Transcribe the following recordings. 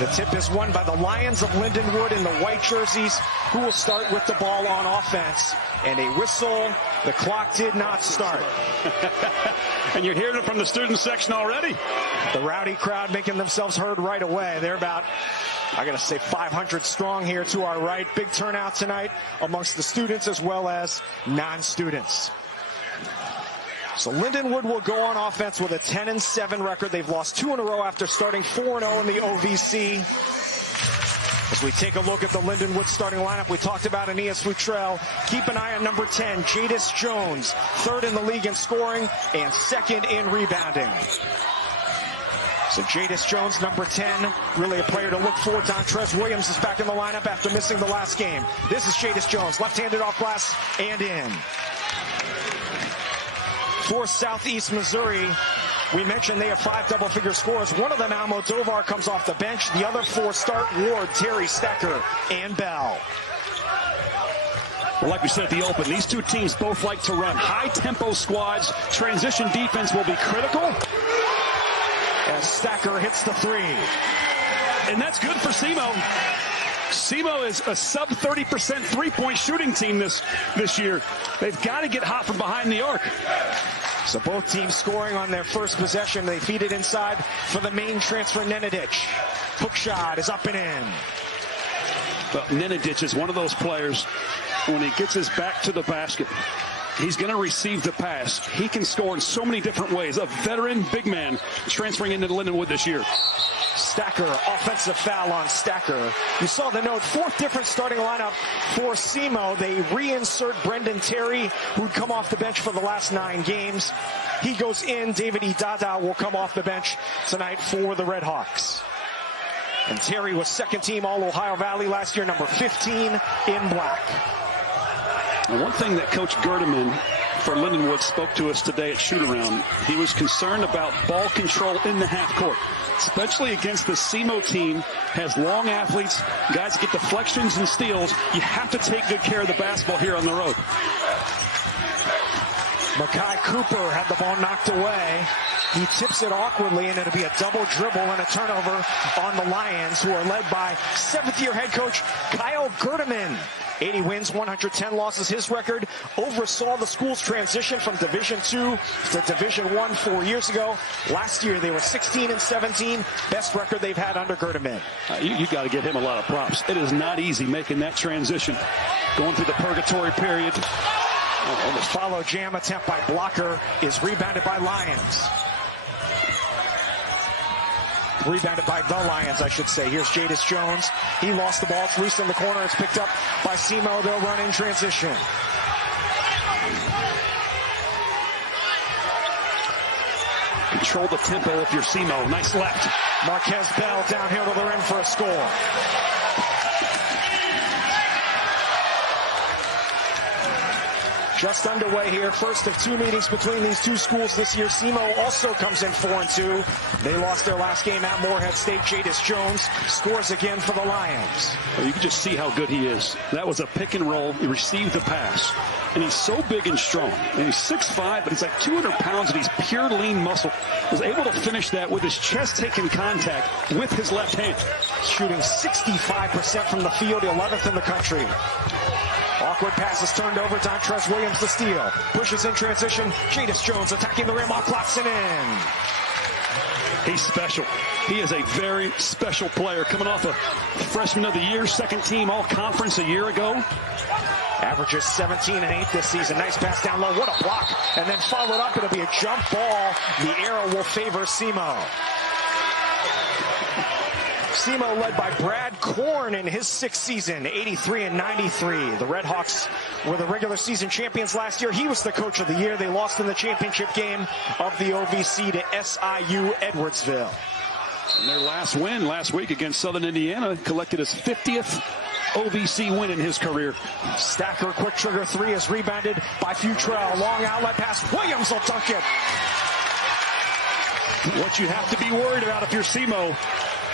The tip is won by the Lions of Lindenwood in the white jerseys, who will start with the ball on offense. And a whistle. The clock did not start. And you're hearing it from the student section already. The rowdy crowd making themselves heard right away. They're about, I gotta say, 500 strong here to our right. Big turnout tonight amongst the students as well as non-students. So Lindenwood will go on offense with a 10-7 record. They've lost 2 in a row after starting 4-0 in the OVC. As we take a look at the Lindenwood starting lineup, we talked about Anias Futrell. Keep an eye on number 10, Jadis Jones, 3rd in the league in scoring and 2nd in rebounding. So Jadis Jones, number 10, really a player to look for. Dontrez Williams is back in the lineup after missing the last game. This is Jadis Jones, left-handed off glass and in. For Southeast Missouri, we mentioned they have 5 double-figure scorers. One of them, Almodovar, comes off the bench. The other 4 start: Ward, Terry, Stacker, and Bell. Well, like we said at the open, these two teams both like to run high-tempo squads. Transition defense will be critical. As Stacker hits the 3. And that's good for SEMO. SEMO is a sub 30% three-point shooting team this year. They've got to get hot from behind the arc. So both teams scoring on their first possession. They feed it inside for the main transfer, Nenadic. Hook shot is up and in. But Nenadic is one of those players, when he gets his back to the basket, he's going to receive the pass. He can score in so many different ways. A veteran big man transferring into Lindenwood this year. Stacker, offensive foul on Stacker. You saw the note, 4th different starting lineup for SEMO. They reinsert Brendan Terry, who'd come off the bench for the last 9 games. He goes in. David Idada will come off the bench tonight for the Red Hawks. And Terry was 2nd team All-Ohio Valley last year, number 15 in black. And one thing that Coach Gerdeman for Lindenwood spoke to us today at shoot-around, he was concerned about ball control in the half court, especially against the SEMO team. Has long athletes, guys get deflections and steals. You have to take good care of the basketball here on the road. Makai Cooper had the ball knocked away. He tips it awkwardly, and it'll be a double dribble and a turnover on the Lions, who are led by 7th-year head coach Kyle Gerdeman. 80 wins, 110 losses. His record oversaw the school's transition from Division II to Division I 4 years ago. Last year, they were 16-17, best record they've had under Gerdeman. You got to give him a lot of props. It is not easy making that transition, going through the purgatory period. And the follow jam attempt by Blocker is rebounded by Lions. Rebounded by the Lions, I should say. Here's Jadis Jones. He lost the ball. It's loose in the corner. It's picked up by SEMO. They'll run in transition. Control the tempo if you're SEMO. Nice left. Marquez Bell downhill to the rim for a score. Just underway here. First of 2 meetings between these two schools this year. SEMO also comes in 4-2. They lost their last game at Morehead State. Jadis Jones scores again for the Lions. Well, you can just see how good he is. That was a pick and roll. He received the pass. And he's so big and strong. And he's 6'5", but he's like 200 pounds, and he's pure lean muscle. Was able to finish that with his chest taking contact with his left hand. Shooting 65% from the field, 11th in the country. Awkward pass is turned over. Dontrez Williams the steal. Pushes in transition. Jadis Jones attacking the rim. Clocks it in. He's special. He is a very special player. Coming off a freshman of the year, 2nd team all-conference a year ago. Averages 17 and 8 this season. Nice pass down low. What a block. And then followed up. It'll be a jump ball. The arrow will favor SEMO. SEMO led by Brad Korn in his 6th season, 83 and 93. The Red Hawks were the regular season champions last year. He was the coach of the year. They lost in the championship game of the OVC to SIU Edwardsville. And their last win last week against Southern Indiana collected his 50th OVC win in his career. Stacker, quick trigger 3 is rebounded by Futrell. Long outlet pass. Williams will dunk it. What you have to be worried about if you're SEMO,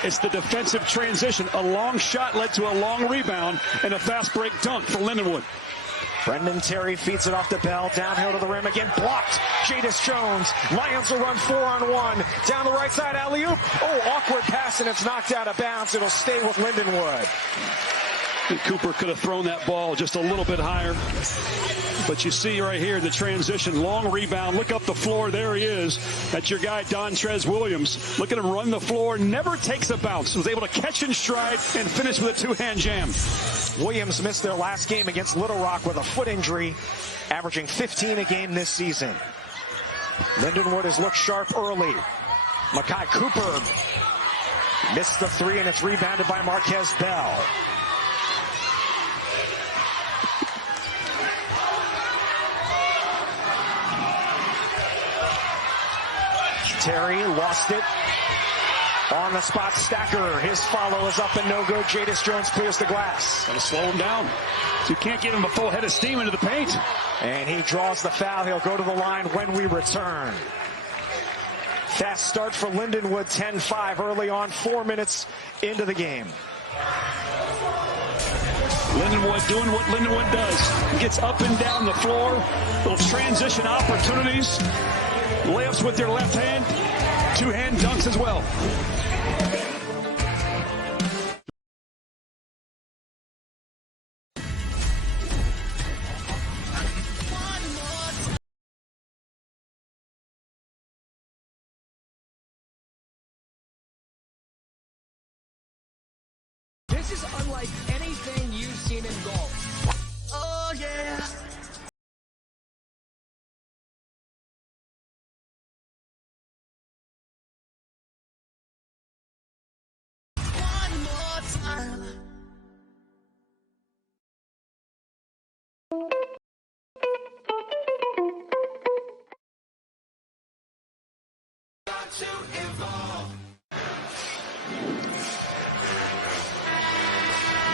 it's the defensive transition. A long shot led to a long rebound and a fast break dunk for Lindenwood. Brendan Terry feeds it off to Bell. Downhill to the rim again. Blocked. Jadis Jones. Lions will run 4-on-1. Down the right side. Alley-oop. Oh, awkward pass, and it's knocked out of bounds. It'll stay with Lindenwood. And Cooper could have thrown that ball just a little bit higher. But you see right here the transition, long rebound, look up the floor, there he is. That's your guy, Dontrez Williams. Look at him run the floor, never takes a bounce. Was able to catch in stride and finish with a two-hand jam. Williams missed their last game against Little Rock with a foot injury, averaging 15 a game this season. Lindenwood has looked sharp early. Makai Cooper missed the three, and it's rebounded by Marquez Bell. Terry lost it on the spot. Stacker, his follow is up and no good. Jadis Jones clears the glass. Gonna slow him down. So you can't give him a full head of steam into the paint. And he draws the foul. He'll go to the line when we return. Fast start for Lindenwood, 10-5 early on, 4 minutes into the game. Lindenwood doing what Lindenwood does. He gets up and down the floor. Little transition opportunities. Layups with their left hand. Two-hand dunks as well. This is unlike anything you've seen in golf. Oh, yeah.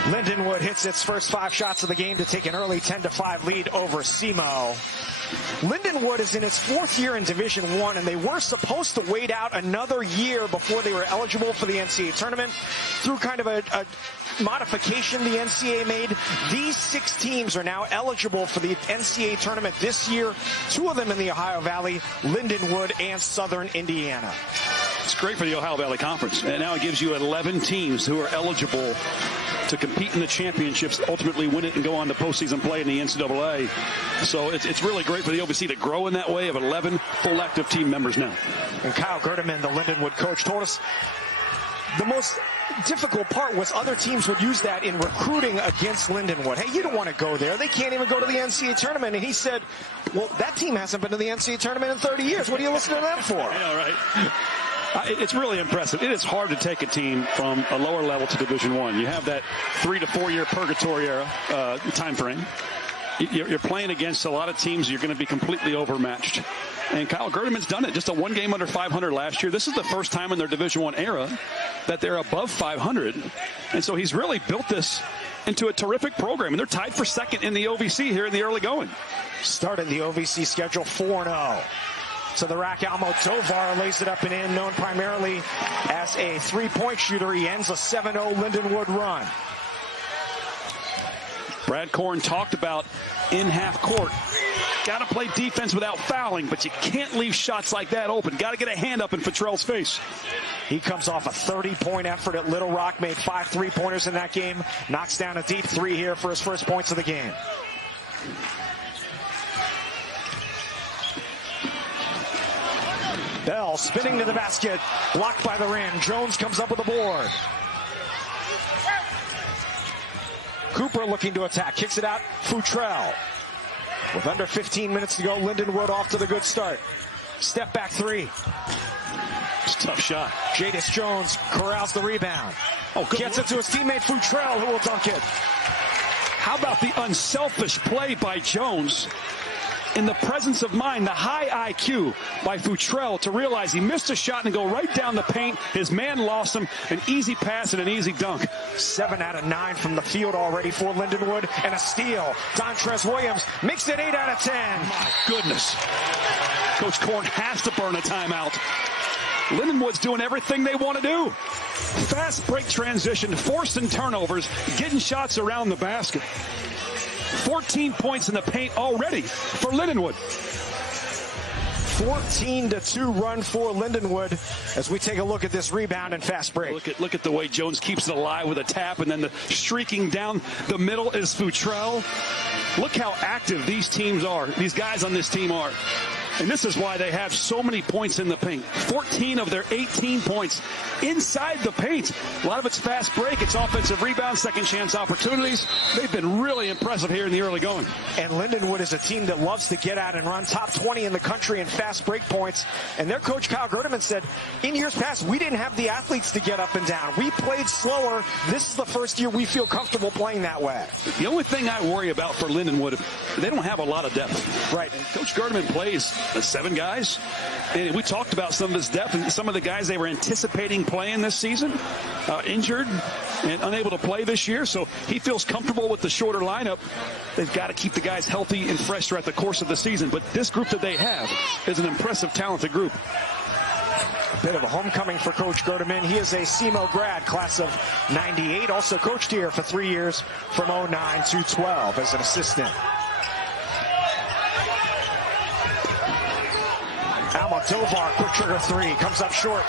Lindenwood hits its first 5 shots of the game to take an early 10-5 lead over SEMO. Lindenwood is in its 4th year in Division I, and they were supposed to wait out another year before they were eligible for the NCAA tournament. Through kind of a modification the NCAA made, these 6 teams are now eligible for the NCAA tournament this year. 2 of them in the Ohio Valley, Lindenwood and Southern Indiana. It's great for the Ohio Valley Conference. And now it gives you 11 teams who are eligible to compete in the championships, ultimately win it and go on to postseason play in the NCAA. So it's really great for the OVC to grow in that way of 11 full active team members now. And Kyle Gerdeman, the Lindenwood coach, told us the most difficult part was other teams would use that in recruiting against Lindenwood. Hey, you don't want to go there. They can't even go to the NCAA tournament. And he said, well, that team hasn't been to the NCAA tournament in 30 years. What are you listening to them for? I know, right? It's really impressive. It is hard to take a team from a lower level to Division I. You have that 3 to 4 year purgatory era time frame. You're playing against a lot of teams. You're going to be completely overmatched. And Kyle Gerdeman's done it. Just a 1 game under 500 last year. This is the first time in their Division I era that they're above 500. And so he's really built this into a terrific program. And they're tied for 2nd in the OVC here in the early going. Started the OVC schedule 4-0. So the rack, Almodovar lays it up and in, known primarily as a 3-point shooter. He ends a 7-0 Lindenwood run. Brad Korn talked about in half court. Got to play defense without fouling, but you can't leave shots like that open. Got to get a hand up in Futrell's face. He comes off a 30-point effort at Little Rock, made 5 3-pointers in that game. Knocks down a deep 3 here for his first points of the game. Bell spinning to the basket, blocked by the rim. Jones comes up with a board. Cooper looking to attack, kicks it out. Futrell. With under 15 minutes to go, Lindenwood off to the good start. Step back 3. It's a tough shot. Jadis Jones corrals the rebound. Gets it to his teammate Futrell, who will dunk it. How about the unselfish play by Jones? In the presence of mind, the high IQ by Futrell to realize he missed a shot and go right down the paint. His man lost him. An easy pass and an easy dunk. 7 out of 9 from the field already for Lindenwood, and a steal. Dontrez Williams makes it 8 out of 10. My goodness. Coach Korn has to burn a timeout. Lindenwood's doing everything they want to do. Fast break transition, forcing turnovers, getting shots around the basket. 14 points in the paint already for Lindenwood. 14-2 run for Lindenwood as we take a look at this rebound and fast break. Look at the way Jones keeps it alive with a tap, and then the streaking down the middle is Futrell. Look how active these teams are. These guys on this team are. And this is why they have so many points in the paint. 14 of their 18 points inside the paint. A lot of it's fast break. It's offensive rebounds, second chance opportunities. They've been really impressive here in the early going. And Lindenwood is a team that loves to get out and run, top 20 in the country in fast break points. And their coach, Kyle Gerdeman, said, in years past, we didn't have the athletes to get up and down. We played slower. This is the first year we feel comfortable playing that way. The only thing I worry about for Lindenwood, they don't have a lot of depth. Right. And Coach Gerdeman plays 7 guys. And we talked about some of his depth and some of the guys they were anticipating playing this season, injured and unable to play this year. So he feels comfortable with the shorter lineup. They've got to keep the guys healthy and fresh throughout the course of the season. But this group that they have is an impressive, talented group. A bit of a homecoming for Coach Gerdeman. He is a SEMO grad, class of 98. Also coached here for 3 years from 09 to 12 as an assistant. Almodovar, quick trigger 3, comes up short.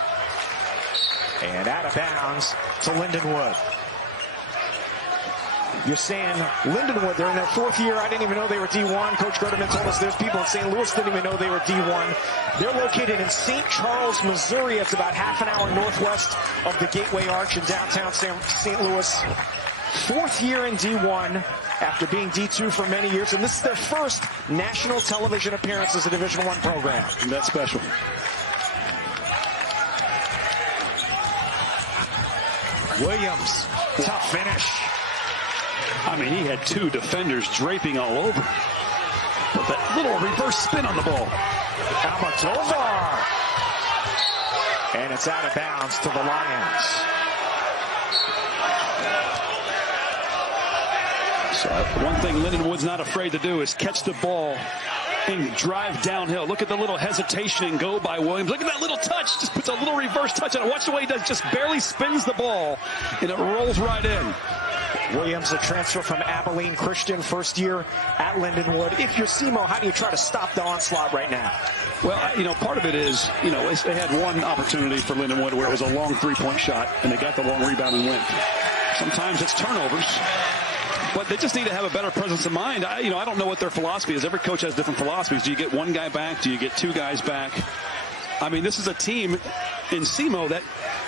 And out of bounds to Lindenwood. You're saying Lindenwood, they're in their 4th year. I didn't even know they were D1. Coach Gerdeman told us there's people in St. Louis didn't even know they were D1. They're located in St. Charles, Missouri. It's about half an hour northwest of the Gateway Arch in downtown St. Louis. 4th year in D1 after being D2 for many years, and this is their first national television appearance as a Division I program. And that's special. Williams, tough finish. I mean, he had 2 defenders draping all over. But that little reverse spin on the ball. Almodovar. And it's out of bounds to the Lions. So one thing Lindenwood's not afraid to do is catch the ball and drive downhill. Look at the little hesitation and go by Williams. Look at that little touch. Just puts a little reverse touch on it. Watch the way he does. Just barely spins the ball, and it rolls right in. Williams, a transfer from Abilene Christian, first year at Lindenwood. If you're SEMO, how do you try to stop the onslaught right now? Well, part of it is, they had one opportunity for Lindenwood where it was a long 3-point shot, and they got the long rebound and went. Sometimes it's turnovers. But they just need to have a better presence of mind. I don't know what their philosophy is. Every coach has different philosophies. Do you get 1 guy back? Do you get 2 guys back? I mean, this is a team in SEMO that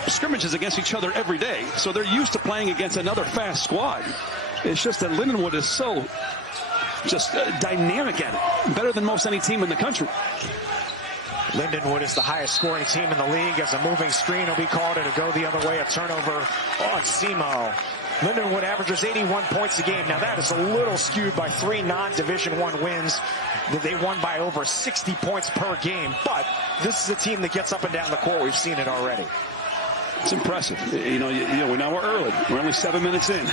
scrimmages against each other every day. So they're used to playing against another fast squad. It's just that Lindenwood is so just dynamic at it. Better than most any team in the country. Lindenwood is the highest scoring team in the league as a moving screen will be called. It'll go the other way, a turnover on SEMO. Lindenwood averages 81 points a game. Now that is a little skewed by 3 non-Division I wins that they won by over 60 points per game. But this is a team that gets up and down the court. We've seen it already. It's impressive. Now we're early. We're only 7 minutes in.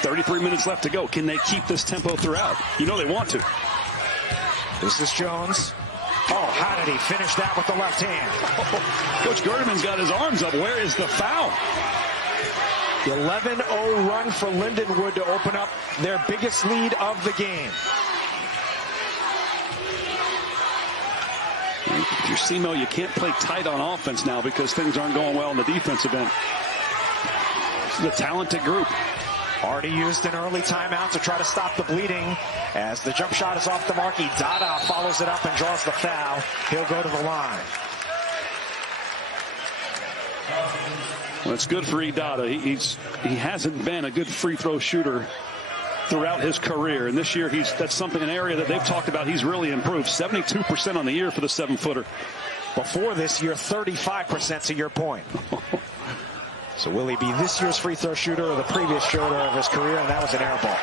33 minutes left to go. Can they keep this tempo throughout? They want to. This is Jones. Oh, how did he finish that with the left hand? Coach Gerdeman's got his arms up. Where is the foul? 11-0 run for Lindenwood to open up their biggest lead of the game. If you're SEMO, you can't play tight on offense now because things aren't going well in the defensive end. This is a talented group. Already used an early timeout to try to stop the bleeding. As the jump shot is off the mark, Dada follows it up and draws the foul. He'll go to the line. Well, it's good for Dada. He hasn't been a good free throw shooter throughout his career, and this year that's an area that they've talked about. He's really improved. 72% on the year for the 7-footer. Before this year, 35% to your point. So will he be this year's free throw shooter or the previous shooter of his career? And that was an air ball.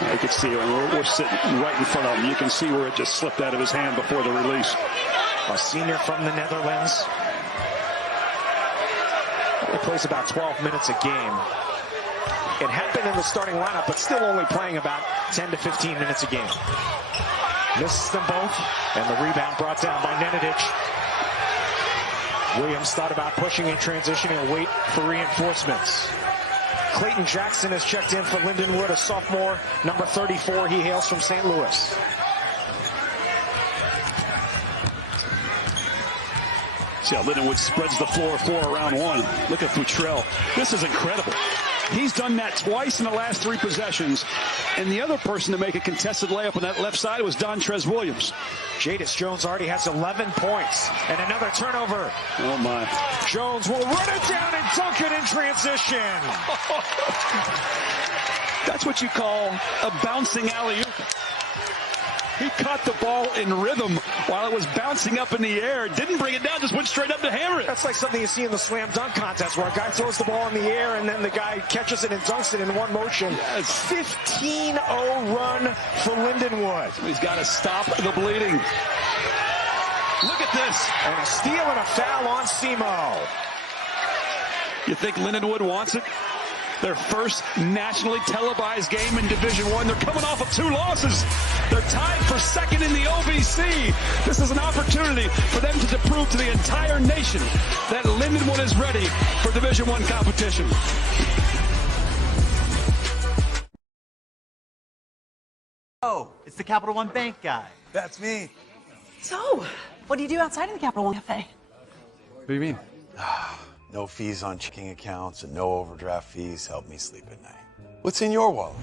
Yeah, you can see it. We're sitting right in front of him. You can see where it just slipped out of his hand before the release. A senior from the Netherlands. He plays about 12 minutes a game. It had been in the starting lineup, but still only playing about 10 to 15 minutes a game. Misses them both, and the rebound brought down by Nenadic. Williams thought about pushing in transition and wait for reinforcements. Clayton Jackson has checked in for Lindenwood, a sophomore, number 34. He hails from St. Louis. See how Lindenwood spreads the floor for round one. Look at Futrell. This is incredible. He's done that twice in the last 3 possessions. And the other person to make a contested layup on that left side was Dontrez Williams. Jadis Jones already has 11 points. And another turnover. Oh, my. Jones will run it down and dunk it in transition. That's what you call a bouncing alley-oop. He caught the ball in rhythm while it was bouncing up in the air. Didn't bring it down, just went straight up to hammer it. That's like something you see in the slam dunk contest where a guy throws the ball in the air and then the guy catches it and dunks it in one motion. Yes. 15-0 run for Lindenwood. He's got to stop the bleeding. Look at this. And a steal and a foul on Simo. You think Lindenwood wants it? Their first nationally televised game in Division I. They're coming off of 2 losses. They're tied for second in the OVC. This is an opportunity for them to prove to the entire nation that Lindenwood is ready for Division I competition. Oh, it's the Capital One Bank guy. That's me. So, what do you do outside of the Capital One Cafe? What do you mean? No fees on checking accounts and no overdraft fees help me sleep at night. What's in your wallet?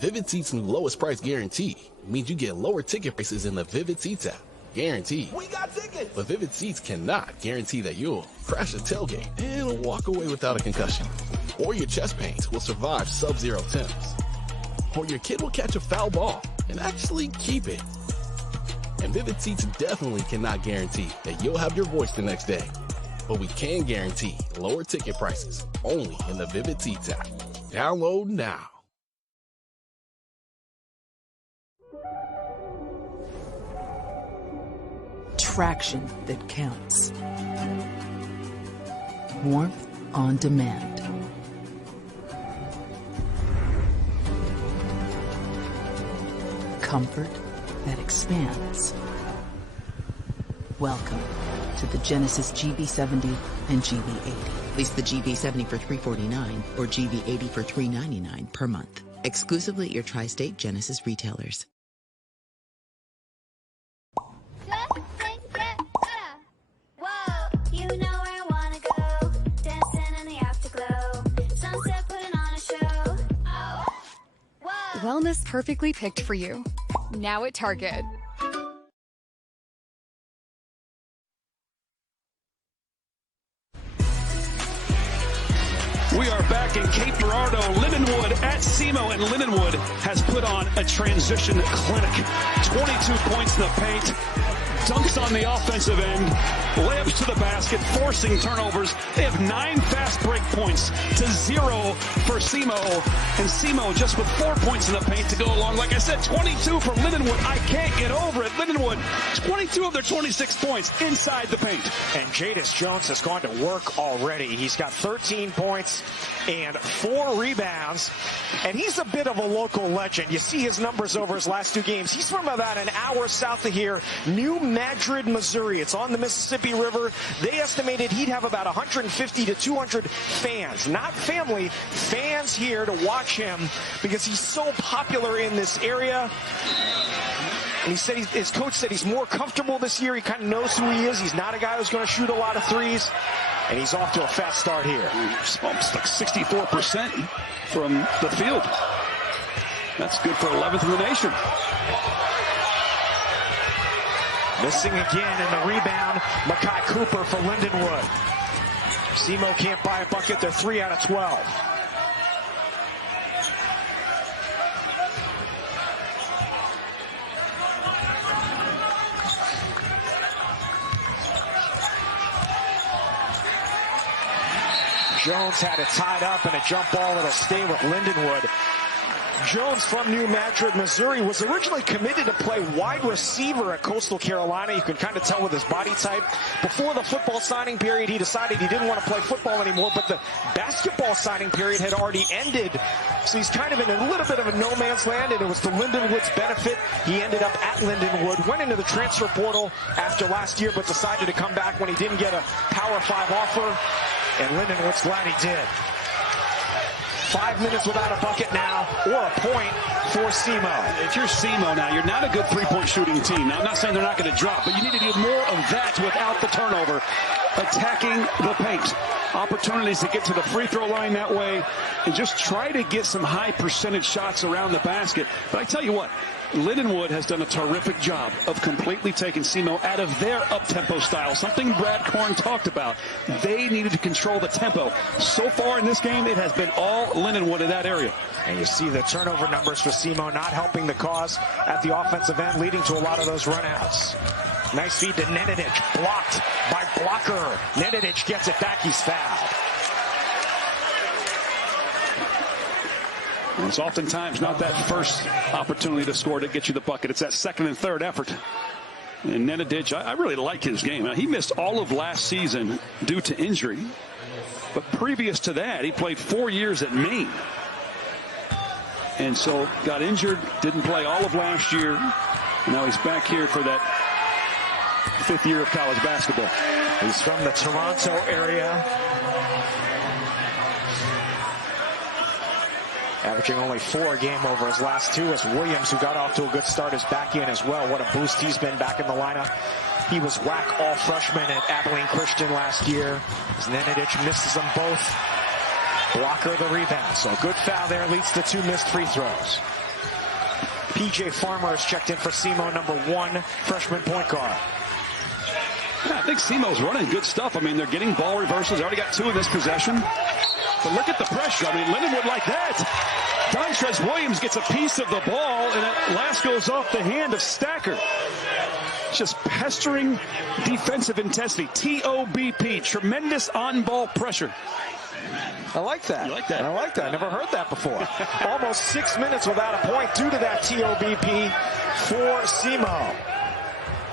Vivid Seats' new lowest price guarantee means you get lower ticket prices in the Vivid Seats app. Guaranteed. We got tickets! But Vivid Seats cannot guarantee that you'll crash a tailgate and walk away without a concussion. Or your chest pains will survive sub-zero temps. Or your kid will catch a foul ball and actually keep it. And Vivid Seats definitely cannot guarantee that you'll have your voice the next day. But we can guarantee lower ticket prices only in the Vivid Seats app. Download now. Traction that counts. Warmth on demand. Comfort that expands. Welcome to the Genesis GB70 and GB80. Lease the GB70 for $349 or GB80 for $399 per month. Exclusively at your tri-state Genesis retailers. Wellness perfectly picked for you. Now at Target. We are back in Cape Girardeau, Lindenwood at SEMO, and Lindenwood has put on a transition clinic. 22 points in the paint, dunks on the offensive end, layups to the basket, forcing turnovers. They have 9 fast break points to 0 for SEMO, and SEMO just with 4 points in the paint to go along. Like I said, 22 for Lindenwood. I can't get over it. Lindenwood, 22 of their 26 points inside the paint. And Jadis Jones has gone to work already. He's got 13 points and 4 rebounds, and he's a bit of a local legend. You see his numbers over his last 2 games. He's from about an hour south of here, New Madrid, Missouri. It's on the Mississippi River. They estimated he'd have about 150 to 200 fans, not family, fans here to watch him because he's so popular in this area. And he said his coach said he's more comfortable this year. He kind of knows who he is. He's not a guy who's going to shoot a lot of threes. And he's off to a fast start here. Bumps like 64% from the field. That's good for 11th in the nation. Missing again in the rebound, Makai Cooper for Lindenwood. SEMO can't buy a bucket. They're 3 out of 12. Jones had it tied up and a jump ball that'll stay with Lindenwood. Jones from New Madrid, Missouri, was originally committed to play wide receiver at Coastal Carolina. You can kind of tell with his body type. Before the football signing period, he decided he didn't want to play football anymore, but the basketball signing period had already ended. So he's kind of in a little bit of a no man's land, and it was to Lindenwood's benefit. He ended up at Lindenwood, went into the transfer portal after last year, but decided to come back when he didn't get a Power 5 offer, and Lindenwood's glad he did. 5 minutes without a bucket now, or a point for SEMO. If you're SEMO now, you're not a good three-point shooting team. Now, I'm not saying they're not going to drop, but you need to do more of that without the turnover. Attacking the paint. Opportunities to get to the free throw line that way, and just try to get some high percentage shots around the basket. But I tell you what, Lindenwood has done a terrific job of completely taking SEMO out of their up-tempo style, something Brad Korn talked about. They needed to control the tempo. So far in this game, it has been all Lindenwood in that area. And you see the turnover numbers for SEMO not helping the cause at the offensive end, leading to a lot of those runouts. Nice feed to Nenadic, blocked by Blocker. Nenadic gets it back, he's fouled. And it's oftentimes not that first opportunity to score that gets you the bucket. It's that second and third effort. And Nenadic, I really like his game. Now, he missed all of last season due to injury. But previous to that, he played 4 years at Maine. And so got injured, didn't play all of last year. Now he's back here for that 5th year of college basketball. He's from the Toronto area. Averaging only 4 a game over his last 2, as Williams, who got off to a good start, is back in as well. What a boost he's been back in the lineup. He was WAC all-freshman at Abilene Christian last year. As Nenadic misses them both. Blocker the rebound. So a good foul there leads to 2 missed free throws. PJ Farmer has checked in for SEMO, number 1 freshman point guard. Yeah, I think SEMO's running good stuff. I mean, they're getting ball reversals. They already got 2 in this possession. But look at the pressure. I mean, Lindenwood like that. Dontrez Williams gets a piece of the ball, and it last goes off the hand of Stacker. Just pestering defensive intensity. TOBP, tremendous on-ball pressure. I like that. You like that? I like that. I never heard that before. Almost 6 minutes without a point due to that TOBP for SEMO.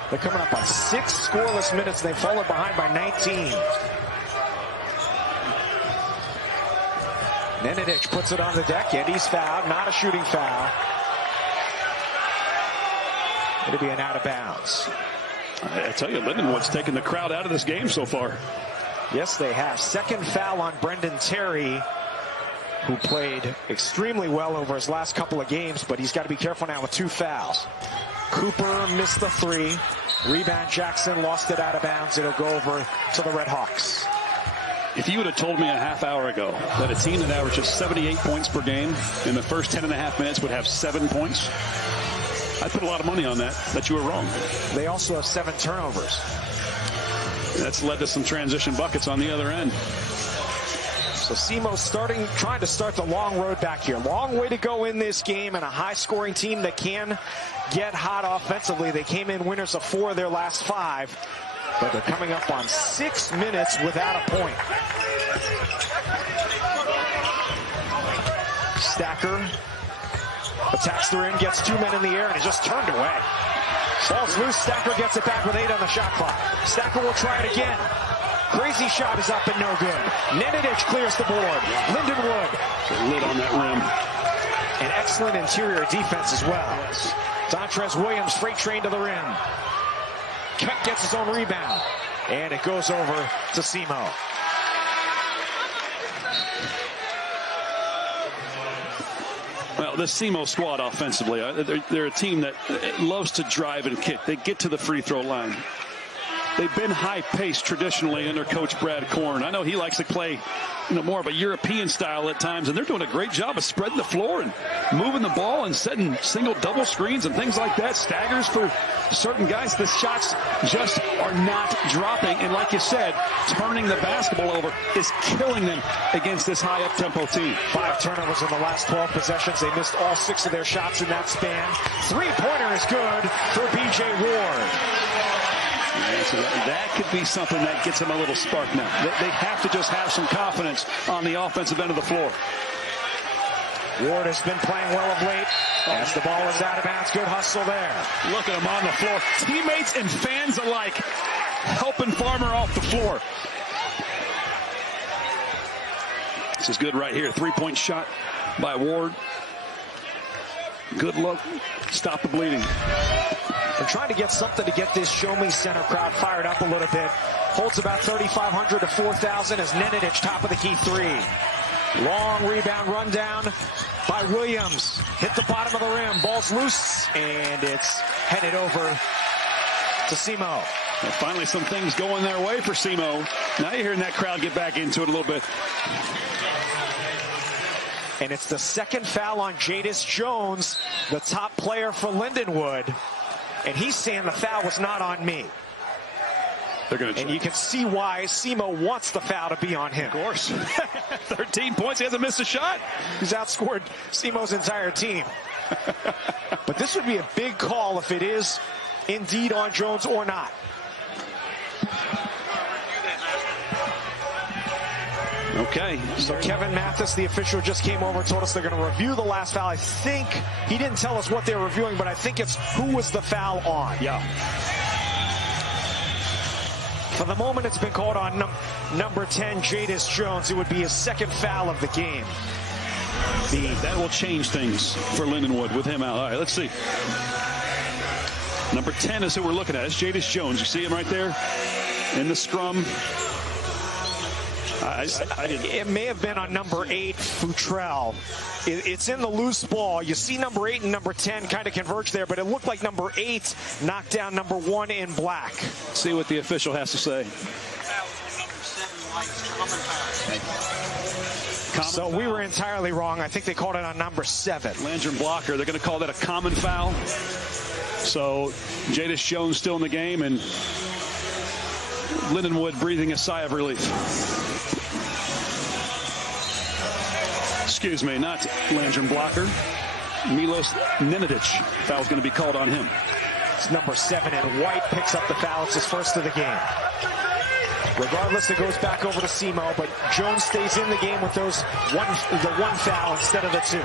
They're coming up on 6 scoreless minutes. They've fallen behind by 19. Nenadic puts it on the deck, and he's fouled. Not a shooting foul. It'll be an out of bounds. I tell you, Lindenwood's taken the crowd out of this game so far. Yes, they have. Second foul on Brendan Terry, who played extremely well over his last couple of games, but he's got to be careful now with 2 fouls. Cooper missed the 3. Rebound Jackson lost it out of bounds. It'll go over to the Red Hawks. If you would have told me a half hour ago that a team that averages 78 points per game in the first 10.5 minutes would have 7 points, I'd put a lot of money on that you were wrong. They also have 7 turnovers. That's led to some transition buckets on the other end. So SEMO's trying to start the long road back here. Long way to go in this game, and a high-scoring team that can get hot offensively. They came in winners of 4 of their last 5, but they're coming up on 6 minutes without a point. Stacker attacks the rim, gets 2 men in the air, and is just turned away. Falls loose. Stacker gets it back with 8 on the shot clock. Stacker will try it again. Crazy shot is up and no good. Nenadic clears the board. Lindenwood. Lid on that rim. An excellent interior defense as well. Yes. Dontrez Williams freight train to the rim. Cut gets his own rebound. And it goes over to SEMO. Well, this SEMO squad offensively, they're a team that loves to drive and kick. They get to the free throw line. They've been high-paced traditionally under Coach Brad Korn. I know he likes to play more of a European style at times, and they're doing a great job of spreading the floor and moving the ball and setting single double screens and things like that. Staggers for certain guys. The shots just are not dropping. And like you said, turning the basketball over is killing them against this high up-tempo team. 5 turnovers in the last 12 possessions. They missed all 6 of their shots in that span. 3-pointer is good for B.J. Ward. Yeah, so that could be something that gets them a little spark now. They have to just have some confidence on the offensive end of the floor. Ward has been playing well of late. As the ball is out of bounds, good hustle there. Look at him on the floor. Teammates and fans alike helping Farmer off the floor. This is good right here. Three-point shot by Ward. Good look. Stop the bleeding. They're trying to get something to get this Show Me Center crowd fired up a little bit. Holds about 3,500 to 4,000 as Nenadic top of the key three. Long rebound rundown by Williams. Hit the bottom of the rim. Ball's loose, and it's headed over to Simo. Well, finally, some things going their way for Simo. Now you're hearing that crowd get back into it a little bit. And it's the second foul on Jadis Jones, the top player for Lindenwood. And he's saying the foul was not on me. And you can see why Simo wants the foul to be on him. Of course. 13 points. He hasn't missed a shot. He's outscored Simo's entire team. But this would be a big call if it is indeed on Jones or not. Okay. So Kevin Mathis, the official, just came over and told us they're going to review the last foul. I think he didn't tell us what they were reviewing, but I think it's who was the foul on. Yeah. For the moment, it's been called on number 10, Jadis Jones. It would be his second foul of the game. That will change things for Lindenwood with him out. All right, let's see. Number 10 is who we're looking at. It's Jadis Jones. You see him right there in the scrum. It may have been on number 8, Futrell. It's in the loose ball. You see number 8 and number 10 kind of converge there, but it looked like number 8 knocked down number 1 in black. See what the official has to say. So we were entirely wrong. I think they called it on number 7. Landry blocker. They're going to call that a common foul. So Jadis Jones still in the game, and Lindenwood breathing a sigh of relief. Excuse me, not Landry blocker. Milos Nenadic. Foul's going to be called on him. It's number 7, and White picks up the foul. It's his first of the game. Regardless, it goes back over to Simo, but Jones stays in the game with the one foul instead of the 2.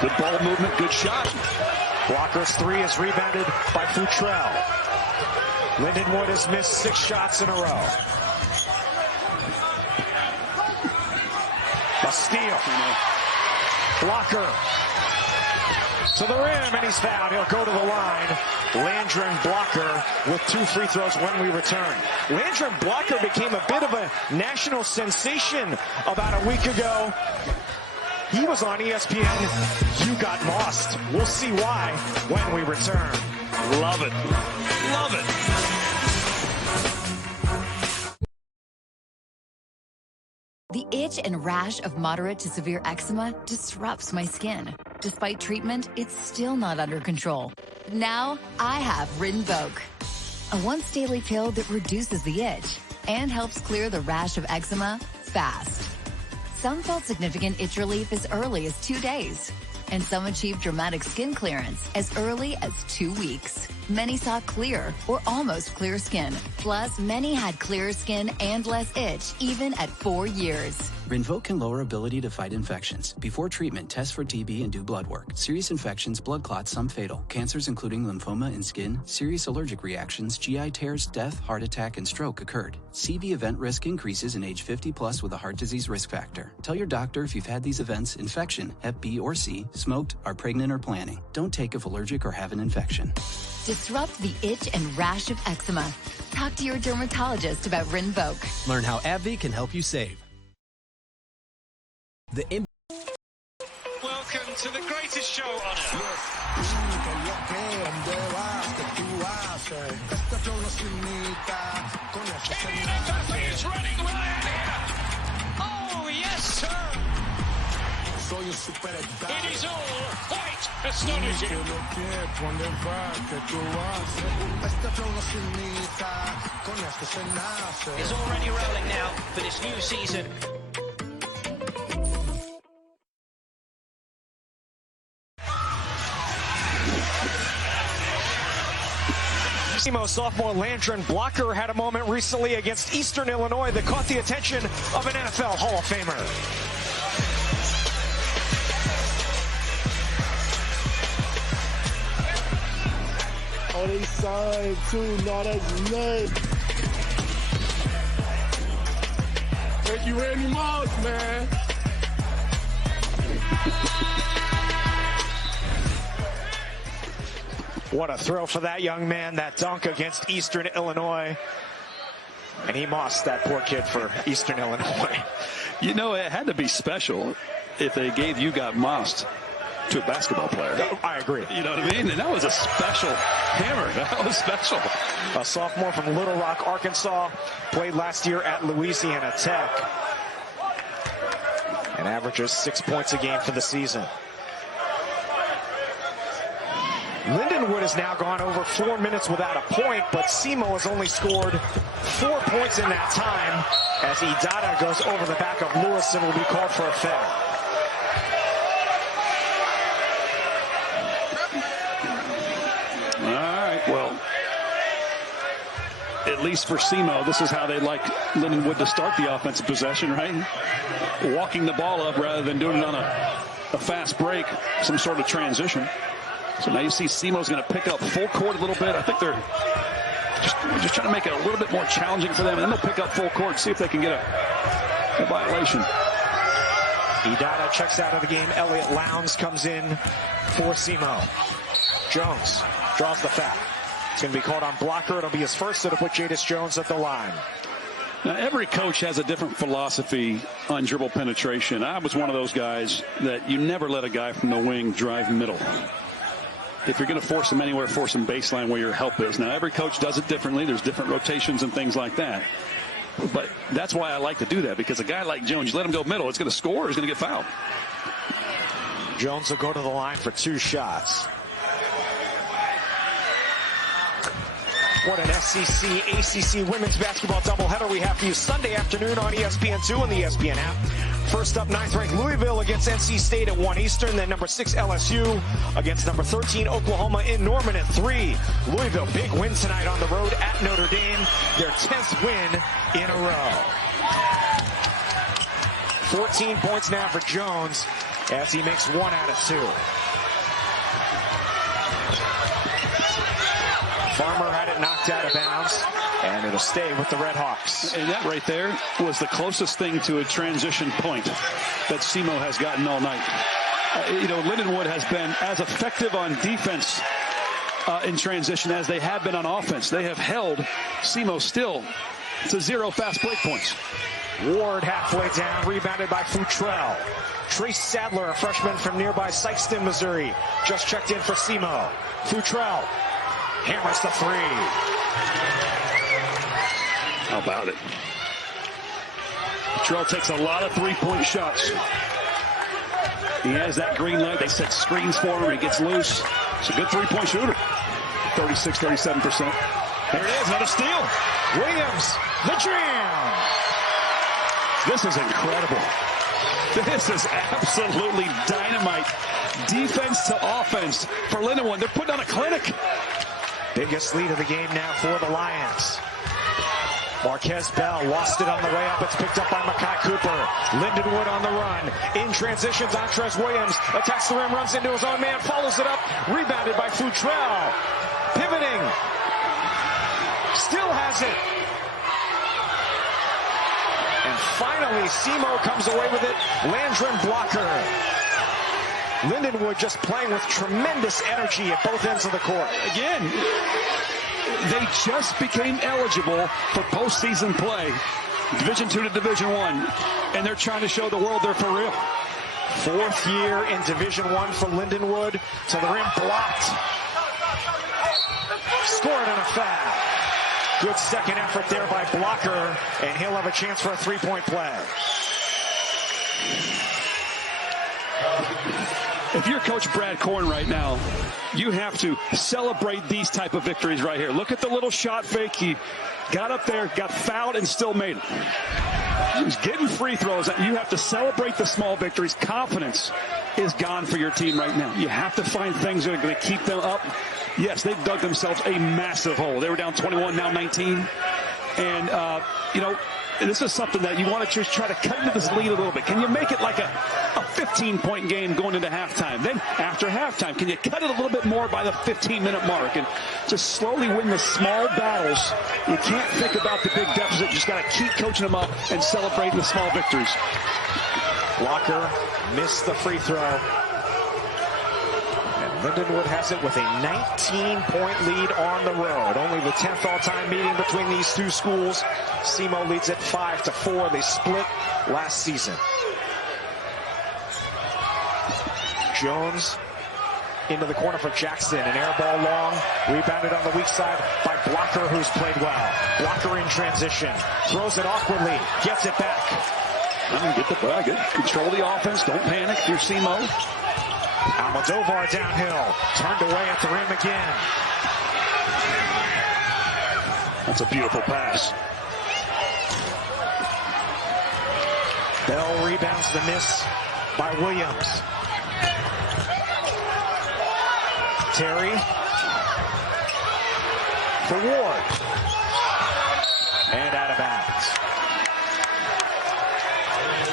Good ball movement, good shot. Blocker's 3 is rebounded by Futrell. Lindenwood has missed 6 shots in a row. A steal. Blocker to the rim, and he's fouled. He'll go to the line. Landry Blocker with 2 free throws when we return. Landry Blocker became a bit of a national sensation about a week ago. He was on ESPN. You got lost. We'll see why when we return. Love it. Love it. The itch and rash of moderate to severe eczema disrupts my skin. Despite treatment, it's still not under control. Now, I have Rinvoq, a once-daily pill that reduces the itch and helps clear the rash of eczema fast. Some felt significant itch relief as early as 2 days, and some achieved dramatic skin clearance as early as 2 weeks. Many saw clear or almost clear skin. Plus, many had clearer skin and less itch, even at 4 years. Rinvoq can lower ability to fight infections. Before treatment, test for TB and do blood work. Serious infections, blood clots, some fatal. Cancers including lymphoma and skin, serious allergic reactions, GI tears, death, heart attack, and stroke occurred. CV event risk increases in age 50 plus with a heart disease risk factor. Tell your doctor if you've had these events: infection, Hep B or C, smoked, are pregnant or planning. Don't take if allergic or have an infection. Disrupt the itch and rash of eczema. Talk to your dermatologist about Rinvoq. Learn how AbbVie can help you save. Welcome to the greatest show on earth. Kylian Mbappe is running right here. Oh, yes, sir. It is all quite astonishing. It's already rolling now for this new season. SEMO sophomore Landron Blocker had a moment recently against Eastern Illinois that caught the attention of an NFL Hall of Famer. Oh, they signed too. No, that's nuts. Thank you, Randy Moss, man. What a thrill for that young man, that dunk against Eastern Illinois. And he mossed that poor kid for Eastern Illinois. You know, it had to be special if they gave You Got Mossed to a basketball player. I agree. You know what I mean? And that was a special hammer. That was special. A sophomore from Little Rock, Arkansas, played last year at Louisiana Tech and averages 6 points a game for the season. Lindenwood has now gone over 4 minutes without a point, but SEMO has only scored 4 points in that time as Idada goes over the back of Lewis and will be called for a foul. Well, at least for SEMO, this is how they like Lindenwood to start the offensive possession, right? Walking the ball up rather than doing it on a fast break, some sort of transition. So now you see SEMO's going to pick up full court a little bit. I think they're just trying to make it a little bit more challenging for them, and then they'll pick up full court and see if they can get a violation. Idada checks out of the game. Elliott Lowndes comes in for SEMO. Jones draws the foul. It's going to be called on Blocker. It'll be his first. It'll put Jadis Jones at the line. Now, every coach has a different philosophy on dribble penetration. I was one of those guys that you never let a guy from the wing drive middle. If you're going to force him anywhere, force him baseline where your help is. Now, every coach does it differently. There's different rotations and things like that. But that's why I like to do that, because a guy like Jones, you let him go middle, it's going to score or he's going to get fouled. Jones will go to the line for 2 shots. What an SEC, ACC women's basketball doubleheader we have for you Sunday afternoon on ESPN2 and the ESPN app. First up, 9th-ranked Louisville against NC State at 1 Eastern. Then number 6 LSU against number 13 Oklahoma in Norman at 3. Louisville, big win tonight on the road at Notre Dame. Their 10th win in a row. 14 points now for Jones as he makes 1 out of 2. Farmer had it knocked out of bounds, and it'll stay with the Red Hawks. And that right there was the closest thing to a transition point that SEMO has gotten all night. Lindenwood has been as effective on defense in transition as they have been on offense. They have held SEMO still to 0 fast break points. Ward halfway down, rebounded by Futrell. Trace Sadler, a freshman from nearby Sykeston, Missouri, just checked in for SEMO. Futrell hammers the 3. How about it? Futrell takes a lot of three-point shots. He has that green light. They set screens for him. He gets loose. It's a good three-point shooter. 36, 37%. There it is, another steal. Williams, the jam. This is incredible. This is absolutely dynamite. Defense to offense for Lindenwood. They're putting on a clinic. Biggest lead of the game now for the Lions. Marquez Bell lost it on the way up. It's picked up by Makai Cooper. Lindenwood on the run. In transition, Dontrez Williams attacks the rim, runs into his own man, follows it up. Rebounded by Futrell. Pivoting. Still has it. And finally, SEMO comes away with it. Landron Blocker. Lindenwood just playing with tremendous energy at both ends of the court. Again, they just became eligible for postseason play, Division II to Division I, and they're trying to show the world they're for real. 4th year in Division I for Lindenwood. To the rim, blocked. Scored on a foul. Good second effort there by Blocker, and he'll have a chance for a 3-point play. If you're Coach Brad Korn right now, you have to celebrate these type of victories right here. Look at the little shot fake. He got up there, got fouled, and still made it. He's getting free throws. You have to celebrate the small victories. Confidence is gone for your team right now. You have to find things that are going to keep them up. Yes, they've dug themselves a massive hole. They were down 21, now 19. And, this is something that you want to just try to cut into this lead a little bit. Can you make it like a 15-point game going into halftime? Then after halftime, can you cut it a little bit more by the 15-minute mark and just slowly win the small battles? You can't think about the big deficit. You just got to keep coaching them up and celebrating the small victories. Blocker missed the free throw. Lindenwood has it with a 19-point lead on the road. Only the 10th all-time meeting between these two schools. SEMO leads at 5-4. They split last season. Jones into the corner for Jackson. An air ball long. Rebounded on the weak side by Blocker, who's played well. Blocker in transition. Throws it awkwardly. Gets it back. Get the ball. Control the offense. Don't panic. You're SEMO. Almodovar downhill, turned away at the rim again. That's a beautiful pass. Bell rebounds the miss by Williams. Terry for Ward. And out of bounds.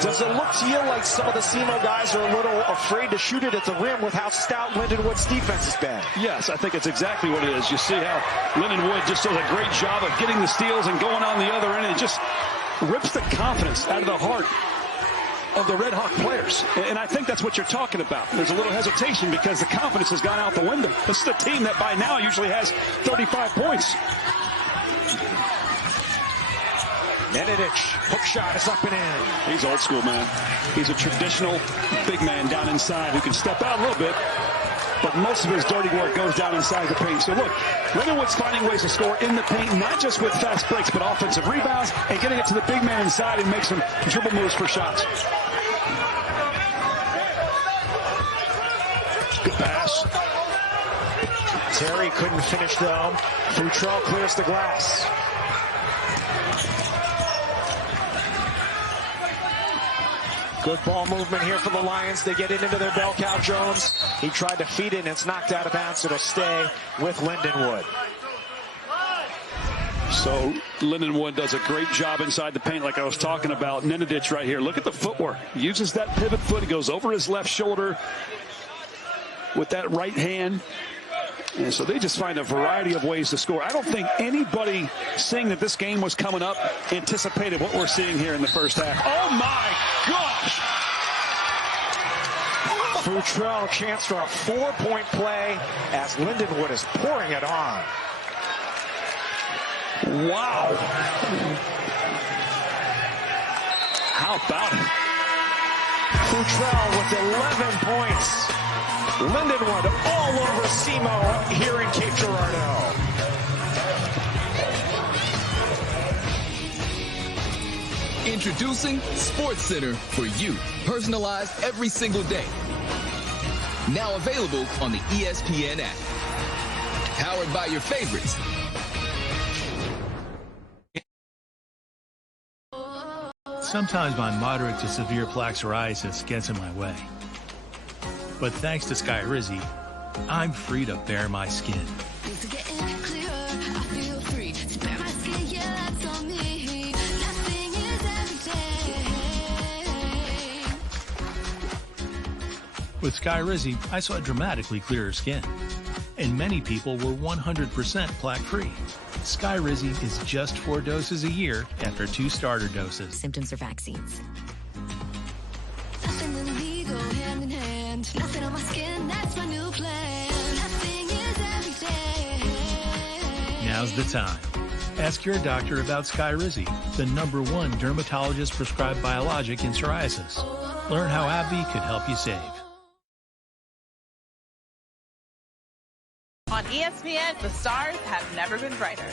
Does it look to you like some of the SEMO guys are a little afraid to shoot it at the rim with how stout Lindenwood's defense has been? Yes, I think it's exactly what it is. You see how Lindenwood just does a great job of getting the steals and going on the other end. It just rips the confidence out of the heart of the Red Hawk players. And I think that's what you're talking about. There's a little hesitation because the confidence has gone out the window. This is a team that by now usually has 35 points. Nenadic, hook shot is up and in. He's old school, man. He's a traditional big man down inside who can step out a little bit, but most of his dirty work goes down inside the paint. So look, Lindenwood's finding ways to score in the paint, not just with fast breaks, but offensive rebounds and getting it to the big man inside and make some dribble moves for shots. Good pass. Terry couldn't finish though. Futrell clears the glass. Good ball movement here for the Lions. They get it into their bell cow. Jones. He tried to feed it and it's knocked out of bounds. It'll stay with Lindenwood. So Lindenwood does a great job inside the paint like I was talking about. Nenadic right here. Look at the footwork. Uses that pivot foot. He goes over his left shoulder with that right hand. And so they just find a variety of ways to score. I don't think anybody seeing that this game was coming up anticipated what we're seeing here in the first half. Oh, my gosh! Futrell, chance for a 4-point play as Lindenwood is pouring it on. Wow. How about it? Futrell with 11 points. Lindenwood all over SEMO here in Cape Girardeau. Introducing SportsCenter for you, personalized every single day. Now available on the ESPN app. Powered by your favorites. Sometimes my moderate to severe plaque psoriasis gets in my way. But thanks to Skyrizi, I'm free to bare my skin. With Skyrizi, I saw dramatically clearer skin. And many people were 100% plaque-free. Skyrizi is just 4 doses a year after 2 starter doses. Symptoms or vaccines. Nothing on my skin, that's my new plan. Nothing is every day. Now's the time. Ask your doctor about Skyrizi, the #1 dermatologist prescribed biologic in psoriasis. Learn how AbbVie could help you save. On ESPN, the stars have never been brighter.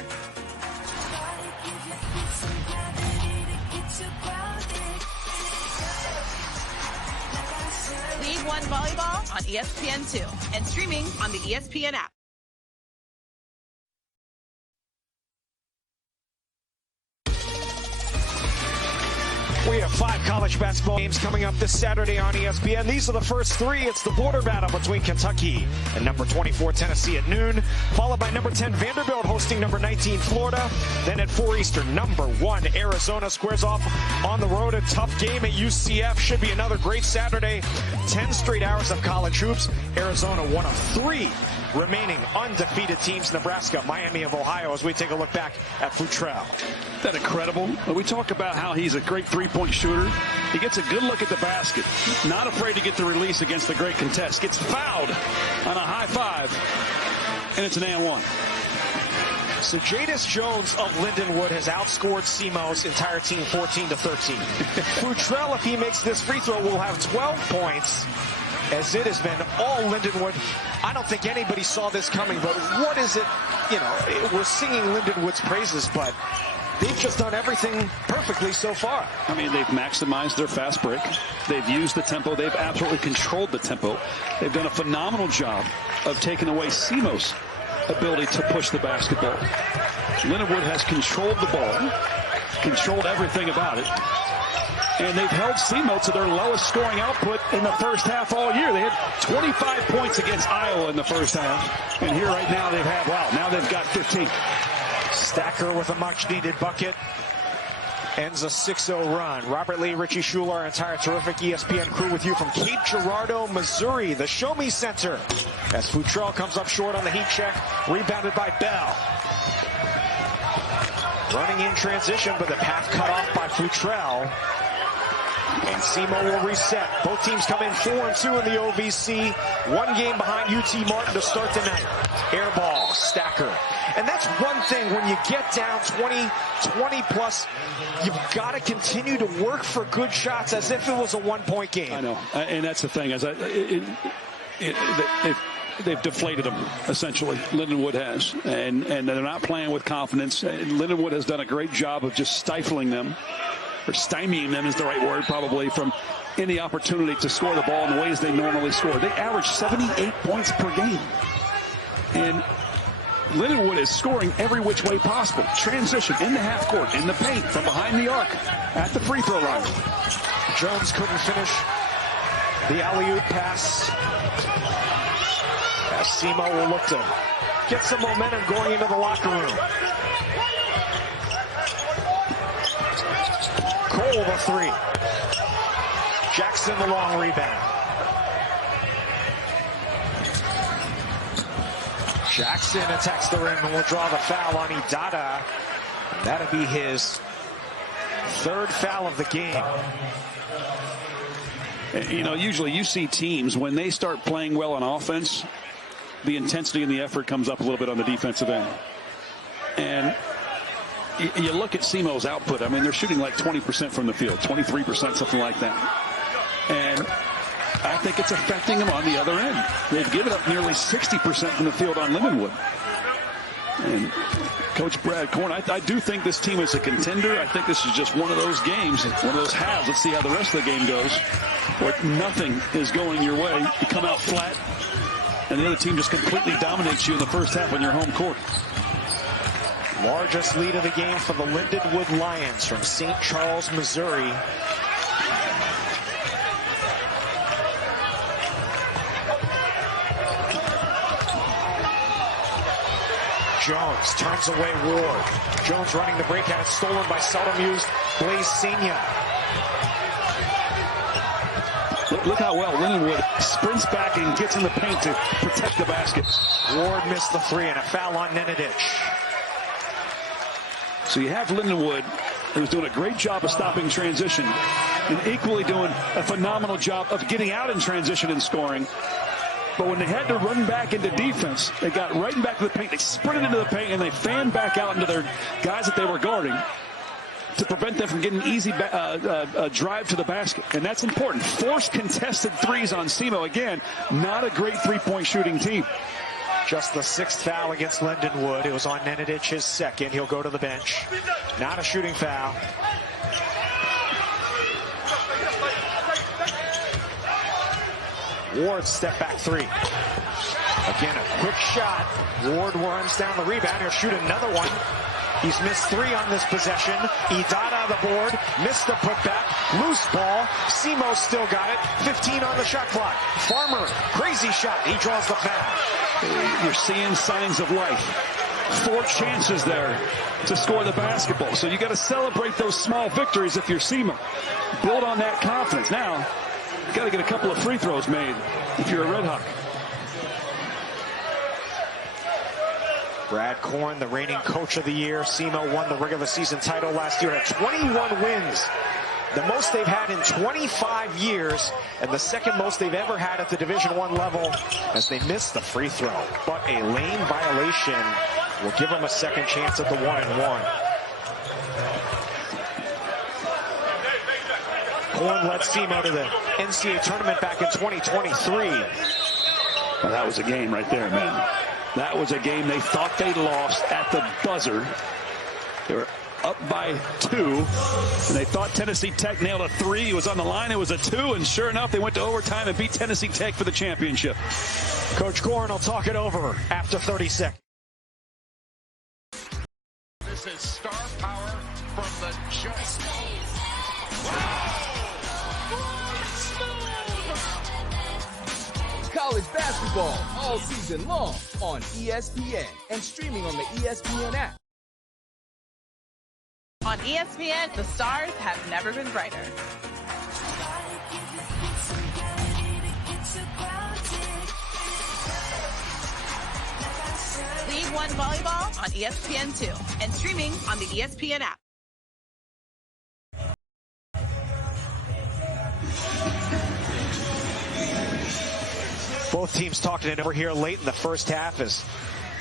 League One Volleyball on ESPN2 and streaming on the ESPN app. have 5 college basketball games coming up this Saturday on ESPN. These are the first 3. It's the border battle between Kentucky and number 24 Tennessee at noon, followed by number 10 Vanderbilt hosting number 19 Florida. Then at 4 Eastern, number 1 Arizona squares off on the road. A tough game at UCF. Should be another great Saturday. 10 straight hours of college hoops. Arizona, one of 3 remaining undefeated teams. Nebraska, Miami of Ohio, as we take a look back at Futrell. Isn't that incredible? We talk about how he's a great three-point shooter. He gets a good look at the basket. Not afraid to get the release against the great contest. Gets fouled on a high 5, and it's an and 1. So Jadis Jones of Lindenwood has outscored SEMO's entire team 14-13. Futrell, if he makes this free throw, will have 12 points, as it has been all Lindenwood. I don't think anybody saw this coming, but what is it? You know, we're singing Lindenwood's praises, but they've just done everything perfectly so far. I mean, they've maximized their fast break. They've used the tempo. They've absolutely controlled the tempo. They've done a phenomenal job of taking away SEMO's ability to push the basketball. Lindenwood has controlled the ball, controlled everything about it, and they've held SEMO to their lowest scoring output in the first half all year. They had 25 points against Iowa in the first half, and here right now now they've got 15. Stacker with a much-needed bucket. Ends a 6-0 run. Robert Lee, Richie Schuler, our entire terrific ESPN crew with you from Cape Girardeau, Missouri, the Show Me Center. As Futrell comes up short on the heat check, rebounded by Bell. Running in transition, but the path cut off by Futrell. And SEMO will reset. Both teams come in 4-2 in the OVC. 1 game behind UT Martin to start the night. Air ball, Stacker. And that's one thing, when you get down 20 plus, you've got to continue to work for good shots as if it was a 1-point game. I know, and that's the thing. They've deflated them, essentially. Lindenwood has, and they're not playing with confidence. Lindenwood has done a great job of just stifling them, or stymieing them is the right word, probably, from any opportunity to score the ball in the ways they normally score. They average 78 points per game. And Lindenwood is scoring every which way possible. Transition in the half court, in the paint, from behind the arc, at the free throw line. Jones couldn't finish the alley-oop pass. As SEMO will look to get some momentum going into the locker room. Cole the 3. Jackson the long rebound. Jackson attacks the rim and will draw the foul on Idada. That'll be his 3rd foul of the game. You know, usually you see teams, when they start playing well on offense, the intensity and the effort comes up a little bit on the defensive end. And you look at SEMO's output. I mean, they're shooting like 20% from the field, 23%, something like that. And I think it's affecting them on the other end. They've given up nearly 60% from the field on Lindenwood. And Coach Brad Korn, I do think this team is a contender. I think this is just one of those games, one of those halves. Let's see how the rest of the game goes, where nothing is going your way. You come out flat, and the other team just completely dominates you in the first half on your home court. Largest lead of the game for the Lindenwood Lions from St. Charles, Missouri. Jones turns away Ward. Jones running the breakout. It's stolen by seldom used Blaze Senior. Look how well Lindenwood sprints back and gets in the paint to protect the basket. Ward missed the 3 and a foul on Nenadic. So you have Lindenwood, who's doing a great job of stopping transition, and equally doing a phenomenal job of getting out in transition and scoring. But when they had to run back into defense, they got right back to the paint. They sprinted into the paint, and they fanned back out into their guys that they were guarding to prevent them from getting easy drive to the basket. And that's important. Forced contested threes on SEMO. Again, not a great three-point shooting team. Just the 6th foul against Lindenwood. It was on Nenadic, his 2nd. He'll go to the bench. Not a shooting foul. Ward step back 3. Again, a quick shot. Ward runs down the rebound. He'll shoot another one. He's missed 3 on this possession. Idada the board, missed the putback, loose ball. Simo's still got it. 15 on the shot clock. Farmer, crazy shot. He draws the foul. You're seeing signs of life. 4 chances there to score the basketball. So you got to celebrate those small victories if you're Simo. Build on that confidence. Now, you got to get a couple of free throws made if you're a Red Hawk. Brad Korn, the reigning coach of the year. Simo won the regular season title last year, had 21 wins. The most they've had in 25 years, and the second most they've ever had at the Division I level, as they missed the free throw. But a lane violation will give them a second chance at the 1-and-1. Korn led Simo to the NCAA tournament back in 2023. Well, that was a game right there, man. That was a game they thought they lost at the buzzer. They were up by 2, and they thought Tennessee Tech nailed a 3. It was on the line. It was a 2, and sure enough, they went to overtime and beat Tennessee Tech for the championship. Coach Korn will talk it over after 30 seconds. This is star power from the just. College basketball all season long on ESPN and streaming on the ESPN app. On ESPN, the stars have never been brighter. League One Volleyball on ESPN2 and streaming on the ESPN app. Both teams talking it over here late in the first half. As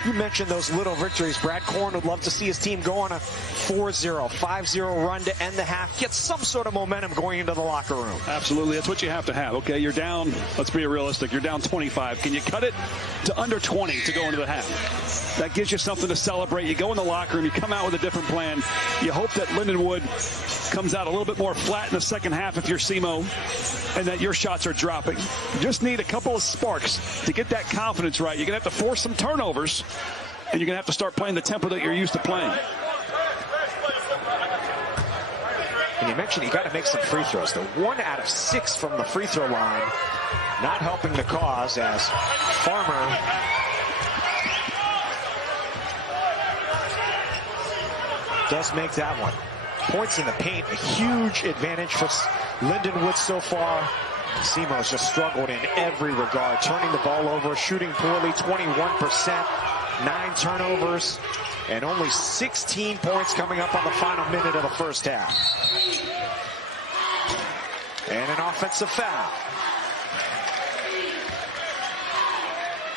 you mentioned those little victories, Brad Korn would love to see his team go on a 4-0, 5-0 run to end the half, get some sort of momentum going into the locker room. Absolutely. That's what you have to have. Okay, you're down. Let's be realistic. You're down 25. Can you cut it to under 20 to go into the half? That gives you something to celebrate. You go in the locker room. You come out with a different plan. You hope that Lindenwood comes out a little bit more flat in the second half if you're Simo, and that your shots are dropping. You just need a couple of sparks to get that confidence right. You're going to have to force some turnovers, and you're going to have to start playing the tempo that you're used to playing. And you mentioned you got to make some free throws. They're 1 out of 6 from the free throw line, not helping the cause as Farmer does make that one. Points in the paint, a huge advantage for Lindenwood so far. Simo's just struggled in every regard, turning the ball over, shooting poorly, 21%, 9 turnovers, and only 16 points coming up on the final minute of the first half. And an offensive foul.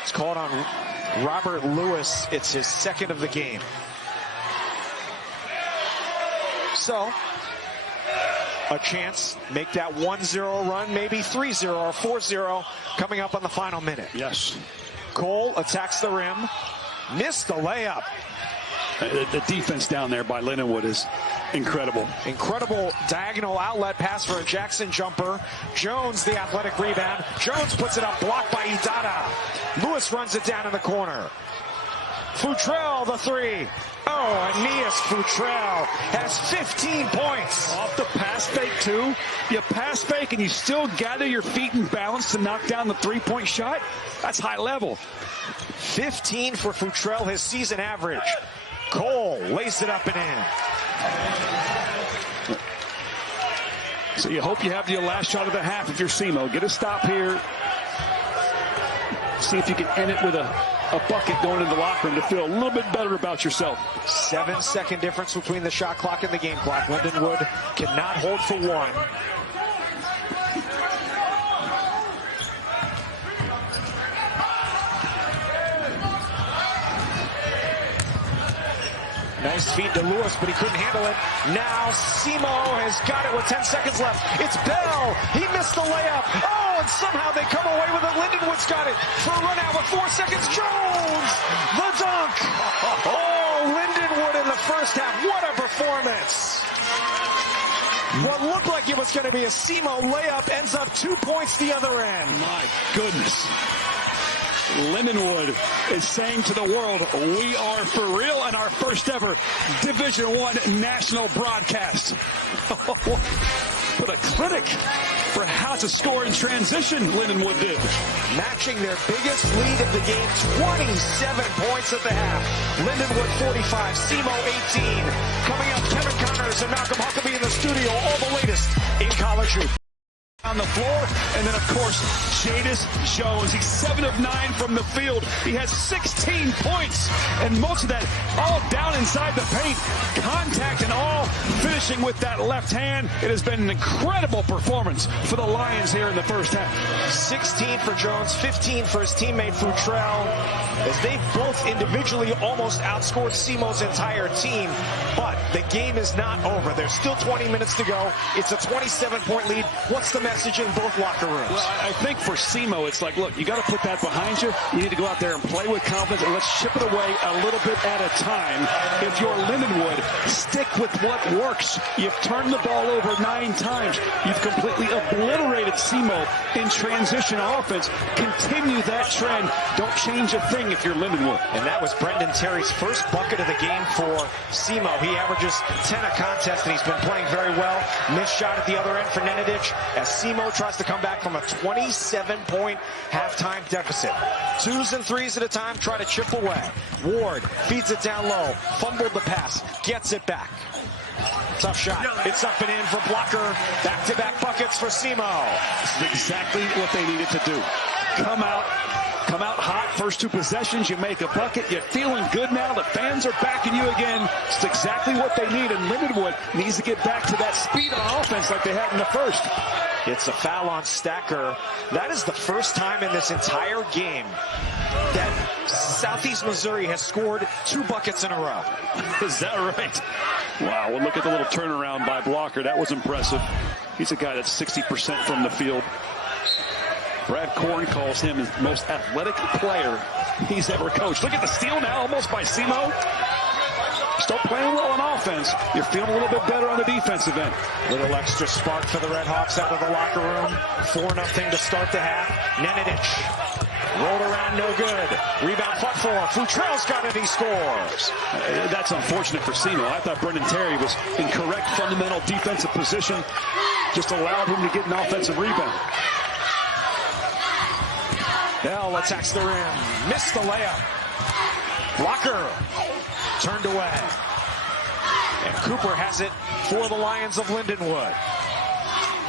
It's called on Robert Lewis. It's his second of the game. So, a chance, make that 1-0 run, maybe 3-0 or 4-0 coming up on the final minute. Yes. Cole attacks the rim, missed the layup. The defense down there by Lindenwood is incredible. Incredible diagonal outlet pass for a Jackson jumper. Jones, the athletic rebound. Jones puts it up, blocked by Idada. Lewis runs it down in the corner. Futrell, the 3. Oh, Anias Futrell has 15 points. Off the pass fake, too. You pass fake and you still gather your feet and balance to knock down the 3-point shot. That's high level. 15 for Futrell, his season average. Cole lays it up and in. So you hope you have your last shot of the half if you're Simo. Get a stop here. See if you can end it with a bucket going into the locker room to feel a little bit better about yourself. 7-second difference between the shot clock and the game clock. Lindenwood cannot hold for 1. Nice feed to Lewis, but he couldn't handle it. Now Simo has got it with 10 seconds left. It's Bell. He missed the layup. Oh, and somehow they come away with it. Lindenwood's got it for a run out with 4 seconds. Jones, the dunk. Oh, Lindenwood in the first half. What a performance. What looked like it was going to be a Simo layup ends up 2 points the other end. My goodness. Lindenwood is saying to the world, we are for real, and our first ever Division I national broadcast. What a clinic for how to score in transition, Lindenwood did. Matching their biggest lead of the game, 27 points at the half. Lindenwood 45, SEMO 18. Coming up, Kevin Connors and Malcolm Huckabee in the studio, all the latest in college hoop. On the floor, and then of course Jadis Jones. He's 7 of 9 from the field. He has 16 points, and most of that all down inside the paint. Contact and all, finishing with that left hand. It has been an incredible performance for the Lions here in the first half. 16 for Jones, 15 for his teammate Futrell, as they've both individually almost outscored SEMO's entire team. But the game is not over. There's still 20 minutes to go. It's a 27-point lead. What's the message in both locker rooms? Well, I think for SEMO, it's like, look, you got to put that behind you. You need to go out there and play with confidence, and let's chip it away a little bit at a time. If you're Lindenwood, stick with what works. You've turned the ball over 9 times. You've completely obliterated SEMO in transition offense. Continue that trend. Don't change a thing if you're Lindenwood. And that was Brendan Terry's first bucket of the game for SEMO. He averages 10 a contest, and he's been playing very well. Missed shot at the other end for Nenadic, as SEMO tries to come back from a 27-point halftime deficit. 2s and 3s at a time, try to chip away. Ward feeds it down low, fumbled the pass, gets it back. Tough shot. It's up and in for Blocker. Back-to-back buckets for SEMO. This is exactly what they needed to do. Come out hot, first 2 possessions, you make a bucket, you're feeling good now, the fans are backing you again. It's exactly what they need, and Lindenwood needs to get back to that speed on offense like they had in the first. It's a foul on Stacker. That is the first time in this entire game that Southeast Missouri has scored 2 buckets in a row. Is that right? Wow, well, look at the little turnaround by Blocker. That was impressive. He's a guy that's 60% from the field. Brad Korn calls him his most athletic player he's ever coached. Look at the steal now, almost by SEMO. Start playing well on offense. You're feeling a little bit better on the defensive end. Little extra spark for the Red Hawks out of the locker room. 4-0 to start the half. Nenadic rolled around, no good. Rebound fought for. Futrell's got it, he scores. That's unfortunate for SEMO. I thought Brendan Terry was in correct fundamental defensive position. Just allowed him to get an offensive rebound. Bell attacks the rim. Missed the layup. Blocker turned away. And Cooper has it for the Lions of Lindenwood.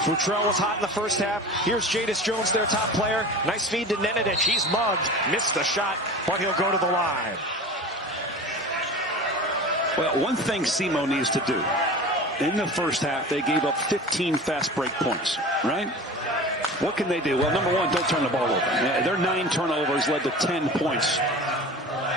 Futrell was hot in the first half. Here's Jadis Jones, their top player. Nice feed to Nenadic. He's mugged. Missed the shot, but he'll go to the line. Well, one thing SEMO needs to do. In the first half, they gave up 15 fast break points, right? What can they do? Well, number one, don't turn the ball over. Their 9 turnovers led to 10 points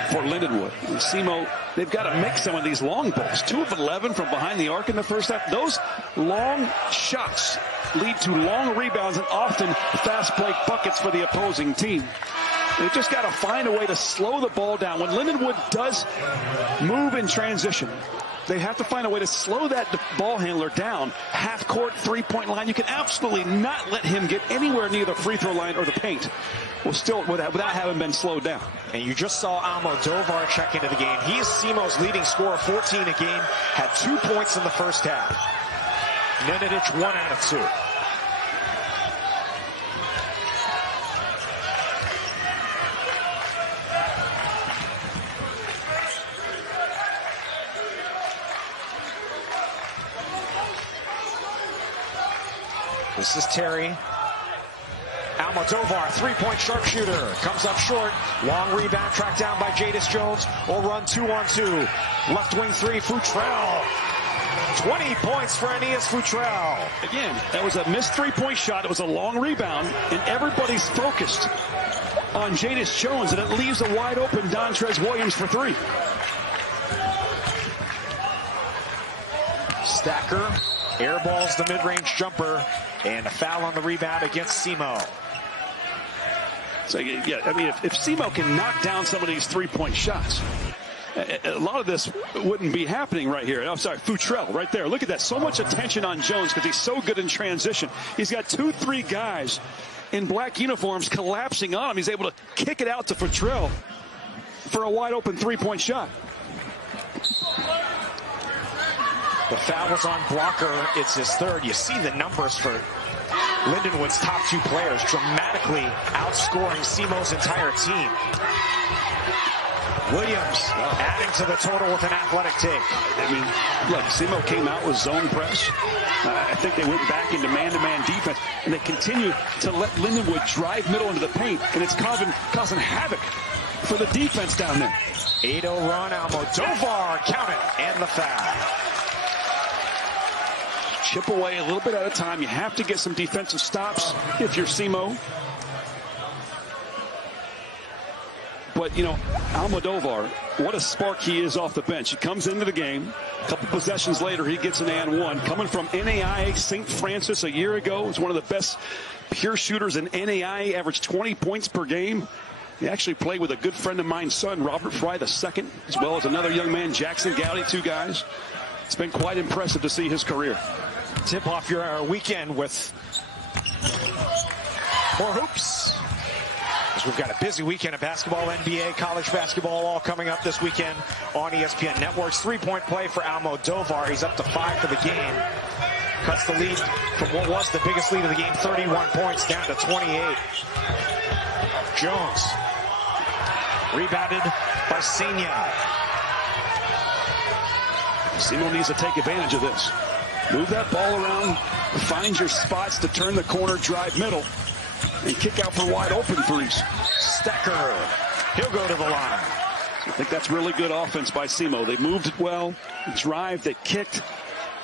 for Lindenwood. And SEMO, they've got to make some of these long balls. 2 of 11 from behind the arc in the first half. Those long shots lead to long rebounds and often fast break buckets for the opposing team. They've just got to find a way to slow the ball down. When Lindenwood does move in transition, they have to find a way to slow that ball handler down. Half court, 3-point line. You can absolutely not let him get anywhere near the free throw line or the paint. Well, still without having been slowed down. And you just saw Almodovar check into the game. He is SEMO's leading scorer, 14 a game. Had 2 points in the first half. Nenadic 1 out of 2. This is Terry. Almodovar, 3-point sharpshooter, comes up short. Long rebound tracked down by Jadis Jones. Will run 2-on-2. Left wing 3, Futrell. 20 points for Anias Futrell. Again, that was a missed 3-point shot. It was a long rebound, and everybody's focused on Jadis Jones, and it leaves a wide open Dontrez Williams for 3. Stacker airballs the mid-range jumper, and a foul on the rebound against SEMO. So, yeah, I mean, if SEMO can knock down some of these 3-point shots, a lot of this wouldn't be happening right here. I'm sorry, Futrell right there. Look at that. So much attention on Jones because he's so good in transition. He's got 2-3 guys in black uniforms collapsing on him. He's able to kick it out to Futrell for a wide open three-point shot. The foul was on Blocker. It's his third. You see the numbers for Lindenwood's top two players dramatically outscoring SEMO's entire team. Williams adding to the total with an athletic take. I mean, look, SEMO came out with zone press. I think they went back into man-to-man defense, and they continue to let Lindenwood drive middle into the paint, and it's causing havoc for the defense down there. 8-0 run, Almodovar, count it, and the foul. Chip away a little bit at a time. You have to get some defensive stops if you're SEMO. But, you know, Almodovar, what a spark he is off the bench. He comes into the game. A couple possessions later, he gets an and one. Coming from NAIA St. Francis a year ago. He's one of the best pure shooters in NAIA. Averaged 20 points per game. He actually played with a good friend of mine's son, Robert Fry II, as well as another young man, Jackson Gowdy, two guys. It's been quite impressive to see his career. Tip off your weekend with more hoops. As we've got a busy weekend of basketball, NBA, college basketball, all coming up this weekend on ESPN Networks. Three-point play for Almodovar. He's up to 5 for the game. Cuts the lead from what was the biggest lead of the game, 31 points, down to 28. Jones. Rebounded by Senior. SEMO needs to take advantage of this. Move that ball around, find your spots to turn the corner, drive middle, and kick out for wide open threes. Stecker, he'll go to the line. I think that's really good offense by SEMO. They moved it well, drive, they kicked.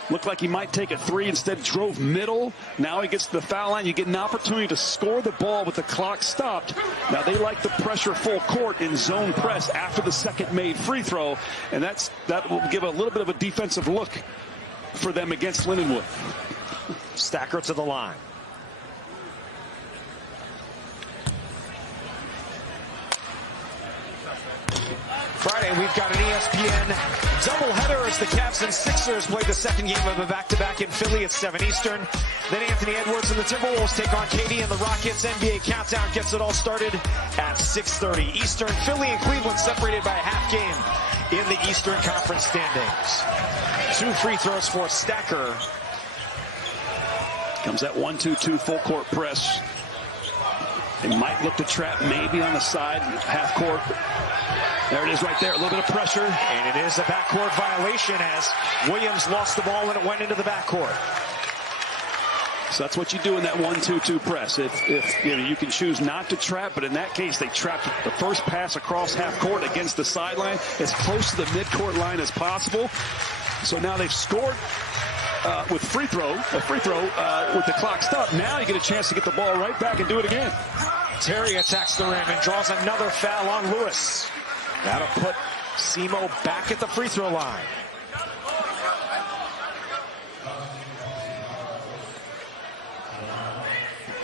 Looked like he might take a three, instead drove middle. Now he gets to the foul line. You get an opportunity to score the ball with the clock stopped. Now they like the pressure full court in zone press after the second made free throw, and that will give a little bit of a defensive look for them against Lindenwood. Stacker to the line. Friday, we've got an ESPN doubleheader as the Cavs and Sixers play the second game of a back-to-back in Philly at 7 Eastern. Then Anthony Edwards and the Timberwolves take on KD and the Rockets. NBA Countdown gets it all started at 6:30 Eastern. Philly and Cleveland separated by a half game in the Eastern Conference standings. 2 free throws for Stacker. Comes that 1-2-2 full court press. They might look to trap maybe on the side, half court. There it is right there, a little bit of pressure. And it is a backcourt violation as Williams lost the ball and it went into the backcourt. So that's what you do in that 1-2-2 press. If you know, you can choose not to trap, but in that case, they trapped the first pass across half court against the sideline as close to the midcourt line as possible. So now they've scored with a free throw with the clock stopped. Now you get a chance to get the ball right back and do it again. Terry attacks the rim and draws another foul on Lewis. That'll put SEMO back at the free throw line.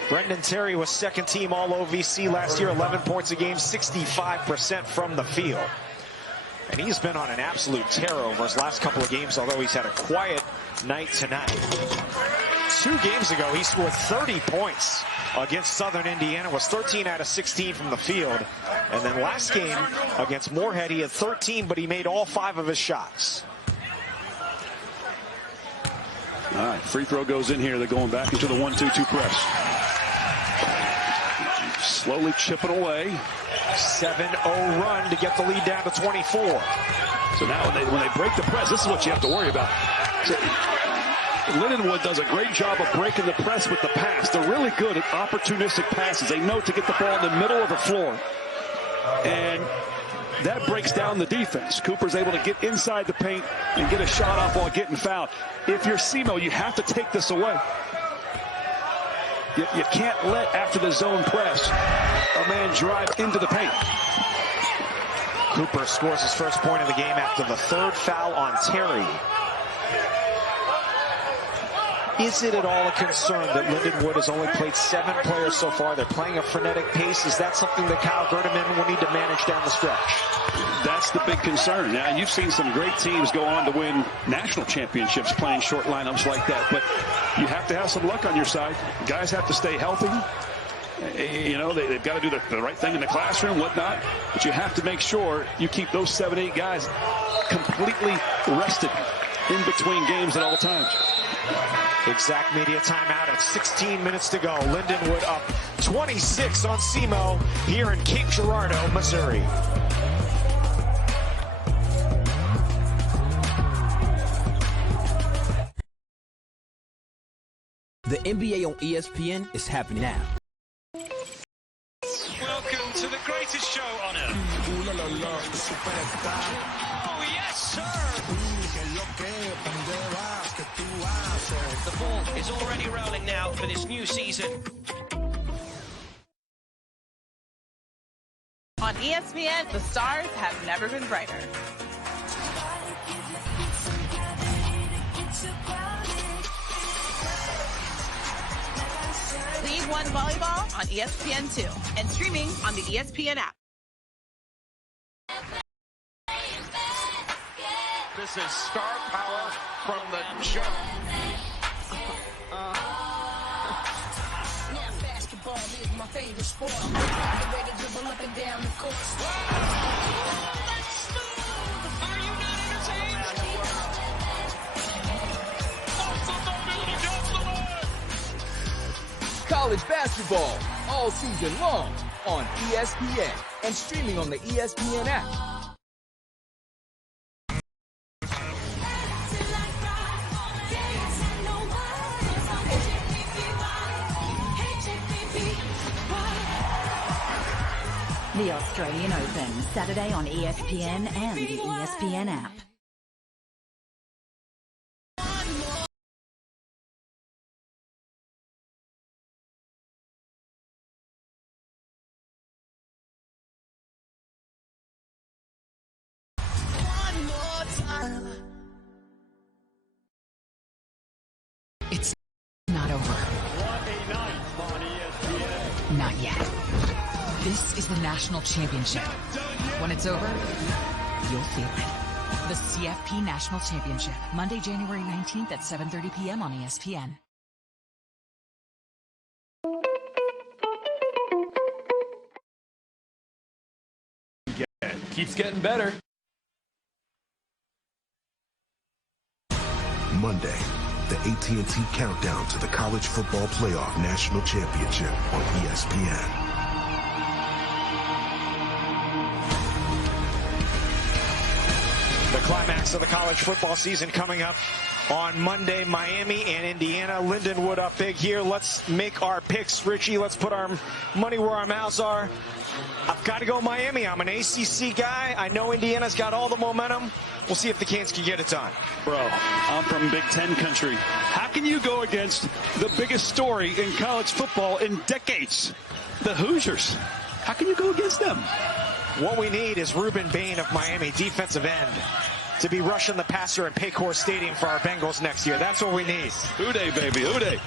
Brendan Terry was second team all OVC last year, 11 points a game, 65% from the field. And he's been on an absolute tear over his last couple of games, although he's had a quiet night tonight. 2 games ago, he scored 30 points against Southern Indiana, was 13 out of 16 from the field. And then last game against Moorhead, he had 13, but he made all 5 of his shots. All right, free throw goes in here. They're going back into the 1-2-2 press. Slowly chipping away. 7-0 run to get the lead down to 24. So now when they break the press, this is what you have to worry about. So, Lindenwood does a great job of breaking the press with the pass. They're really good at opportunistic passes. They know to get the ball in the middle of the floor. And that breaks down the defense. Cooper's able to get inside the paint and get a shot off while getting fouled. If you're SEMO, you have to take this away. You can't let, after the zone press, a man drive into the paint. Cooper scores his first point of the game after the 3rd foul on Terry. Is it at all a concern that Lindenwood has only played 7 players so far? They're playing a frenetic pace. Is that something that Kyle Gerdeman will need to manage down the stretch? That's the big concern. Now, you've seen some great teams go on to win national championships playing short lineups like that, but you have to have some luck on your side. Guys have to stay healthy. You know, they've got to do the right thing in the classroom, whatnot. But you have to make sure you keep those 7, 8 guys completely rested in between games at all times. Exact media timeout at 16 minutes to go. Lindenwood up 26 on SEMO here in Cape Girardeau, Missouri. The NBA on ESPN is happening now. Welcome to the greatest show on earth. Oh, yes, sir. The ball is already rolling now for this new season. On ESPN, the stars have never been brighter. League One Volleyball on ESPN2 and streaming on the ESPN app. This is star power from the jump. Basketball is my favorite sport. I'm ready to dribble up and down the court. Are you not entertained? College basketball all season long on ESPN and streaming on the ESPN app. The Australian Open, Saturday on ESPN and the ESPN app. It's not over. Not yet. This is the national championship. When it's over, you'll feel it. The CFP National Championship, Monday, January 19th at 7:30 p.m. on ESPN. Keeps getting better. Monday, the AT&T countdown to the College Football Playoff National Championship on ESPN. The climax of the college football season coming up on Monday. Miami and Indiana. Lindenwood up big here. Let's make our picks, Richie. Let's put our money where our mouths are. I've got to go Miami. I'm an ACC guy. I know Indiana's got all the momentum. We'll see if the Canes can get it done. Bro, I'm from Big Ten country. How can you go against the biggest story in college football in decades? The Hoosiers. How can you go against them? What we need is Ruben Bain of Miami, defensive end, to be rushing the passer at Paycor Stadium for our Bengals next year. That's what we need. Houday, baby, houday.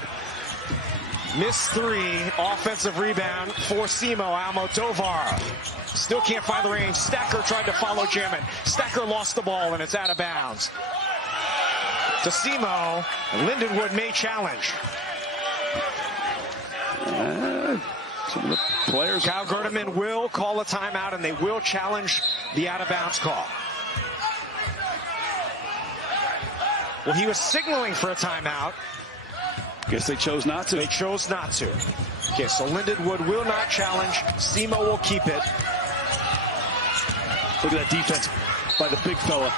Miss 3, offensive rebound for SEMO, Almodovar. Still can't find the range. Stacker tried to follow Jamin. Stacker lost the ball, and it's out of bounds. To SEMO, Lindenwood may challenge. Some of the players. Kyle Gerdeman will call a timeout, and they will challenge the out-of-bounds call. Well, he was signaling for a timeout. Guess they chose not to. They chose not to. Okay, so Lindenwood will not challenge. SEMO will keep it. Look at that defense by the big fella.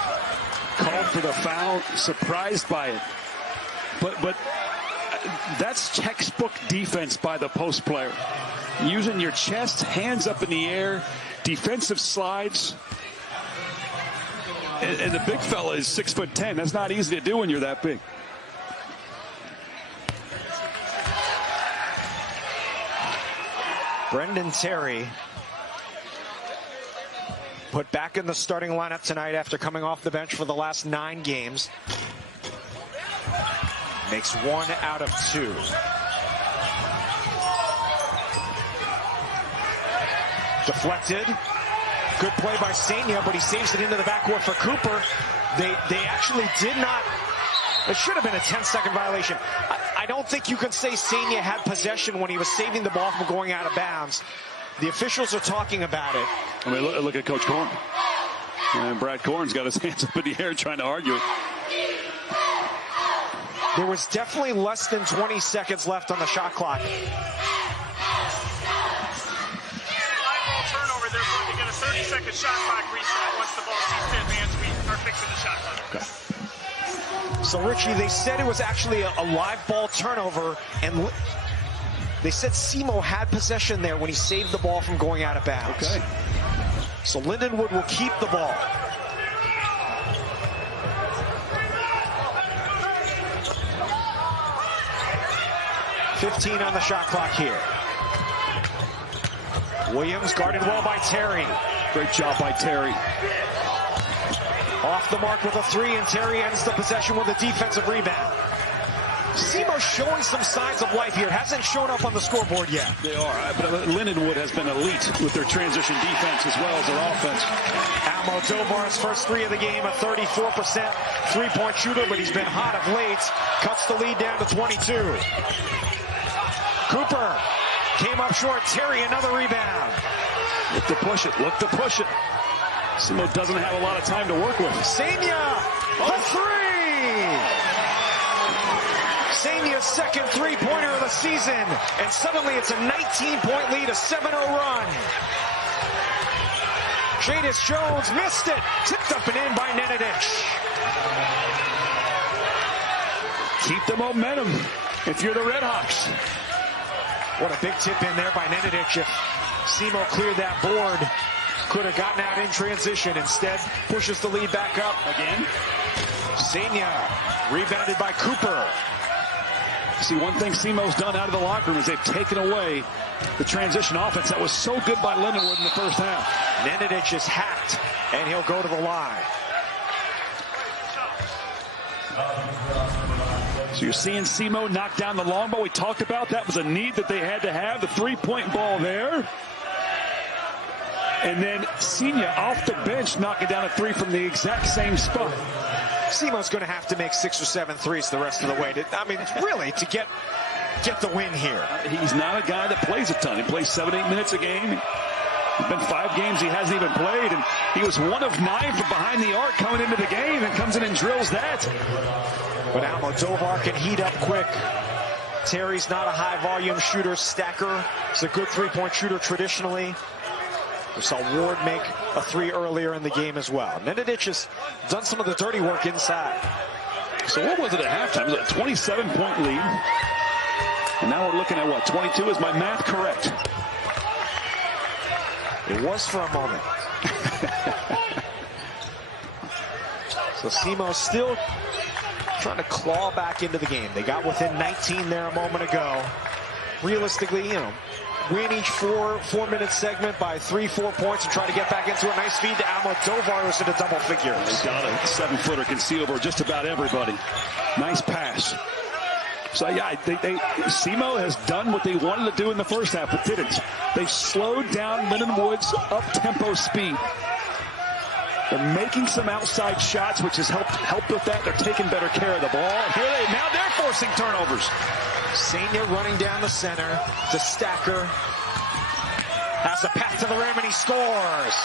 Called for the foul, surprised by it. But that's textbook defense by the post player. Using your chest, hands up in the air, defensive slides. And the big fella is 6'10". That's not easy to do when you're that big. Brendan Terry put back in the starting lineup tonight after coming off the bench for the last 9 games. Makes 1 out of 2. Deflected. Good play by Senia, but he saves it into the backcourt for Cooper. They actually did not. It should have been a 10-second violation. I I don't think you can say Senia had possession when he was saving the ball from going out of bounds. The officials are talking about it. I mean, look at Coach Korn. And Brad Korn's got his hands up in the air trying to argue it. There was definitely less than 20 seconds left on the shot clock. Turnover, therefore they get a 30-second shot clock reset. Once the ball seems to advance, we are fixing the shot clock. Okay. So, Richie, they said it was actually a live ball turnover, and they said Simo had possession there when he saved the ball from going out of bounds. Okay. So Lindenwood will keep the ball. $15 on the shot clock here. Williams guarded well by Terry. Great job by Terry. Off the mark with a three, and Terry ends the possession with a defensive rebound. Simo showing some signs of life here. It hasn't shown up on the scoreboard yet. They are, but Lindenwood has been elite with their transition defense as well as their offense. Almodovar's first three of the game, a 34% three-point shooter, but he's been hot of late. Cuts the lead down to 22. Cooper came up short. Terry, another rebound. Look to push it. Look to push it. Simo doesn't have a lot of time to work with. Senia, the three! Senia's second three-pointer of the season, and suddenly it's a 19-point lead, a 7-0 run. Jadis Jones missed it, tipped up and in by Nenadic. Keep the momentum if you're the Redhawks. What a big tip in there by Nenadic. If Simo cleared that board, could have gotten out in transition. Instead, pushes the lead back up. Again. Senia, rebounded by Cooper. See, one thing Simo's done out of the locker room is they've taken away the transition offense that was so good by Lindenwood in the first half. Nenadic is hacked, and he'll go to the line. So you're seeing Simo knock down the long ball. We talked about that was a need that they had to have. The three-point ball there. And then Senia off the bench knocking down a three from the exact same spot. Simo's going to have to make 6 or 7 threes the rest of the way. I mean, really, to get the win here. He's not a guy that plays a ton. He plays 7-8 minutes a game. It's been 5 games he hasn't even played, and he was 1 of 9 from behind the arc coming into the game, and comes in and drills that. But Almodovar can heat up quick. Terry's not a high-volume shooter. Stacker is a good three-point shooter traditionally. We saw Ward make a three earlier in the game as well. Nenadic has done some of the dirty work inside. So what was it at halftime? It was a 27-point lead. And now we're looking at what, 22? Is my math correct? It was for a moment. So Simo still trying to claw back into the game. They got within 19 there a moment ago. Realistically, win each four-minute segment by 3-4 points and try to get back into a nice feed to Almodovar, who's into double figures. They got a 7-footer, can see over just about everybody. Nice pass. So yeah, Simo has done what they wanted to do in the first half, but didn't. They've slowed down Lindenwood's up-tempo speed. They're making some outside shots, which has helped with that. They're taking better care of the ball. And now they're forcing turnovers. Senia running down the center to Stacker. Has a path to the rim, and he scores.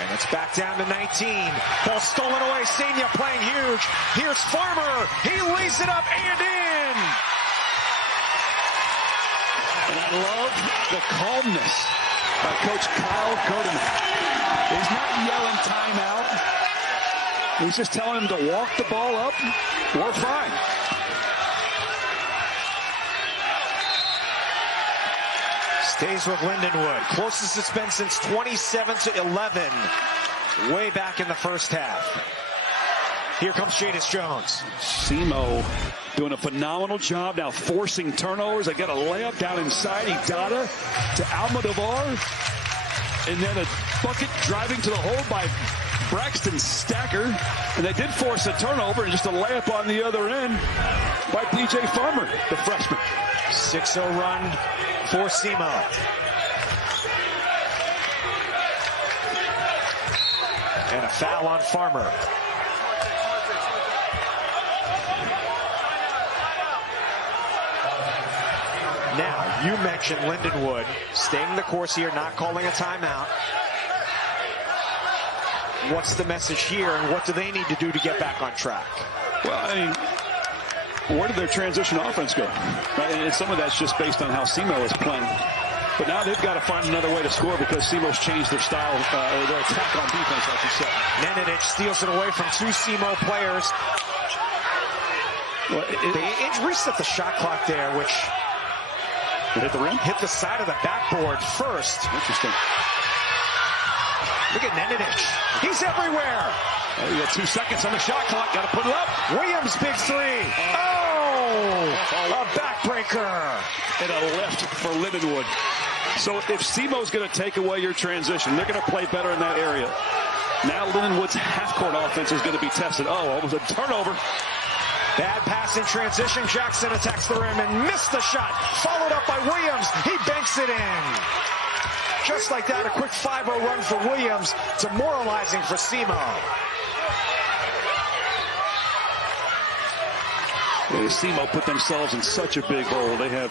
And it's back down to 19. Ball stolen away. Senia playing huge. Here's Farmer. He lays it up and in. And I love the calmness by Coach Kyle Gerdeman. He's not yelling timeout. He's just telling him to walk the ball up. We're fine. Stays with Lindenwood. Closest it's been since 27-11. Way back in the first half. Here comes Jadis Jones. Simo doing a phenomenal job now, forcing turnovers. They got a layup down inside. Idada to Almodovar. And then a bucket driving to the hole by Braxton Stacker. And they did force a turnover and just a layup on the other end by DJ Farmer, the freshman. 6-0 run for Simo. And a foul on Farmer. You mentioned Lindenwood staying the course here, not calling a timeout. What's the message here, and what do they need to do to get back on track? Well, I mean, where did their transition offense go? And some of that's just based on how SEMO is playing. But now they've got to find another way to score because SEMO's changed their style, or their attack on defense, I should say. Nenadic steals it away from two SEMO players. Well, they reset the shot clock there, which hit the rim? Hit the side of the backboard first. Interesting. Look at Nenadic. He's everywhere. You got 2 seconds on the shot clock. Got to put it up. Williams, big three. A backbreaker. And a lift for Lindenwood. So if SEMO's going to take away your transition, they're going to play better in that area. Now Lindenwood's half-court offense is going to be tested. Oh, almost a turnover. Bad pass in transition. Jackson attacks the rim and missed the shot. Followed up by Williams. He banks it in. Just like that, a quick 5-0 run for Williams. Demoralizing for SEMO. SEMO put themselves in such a big hole. They have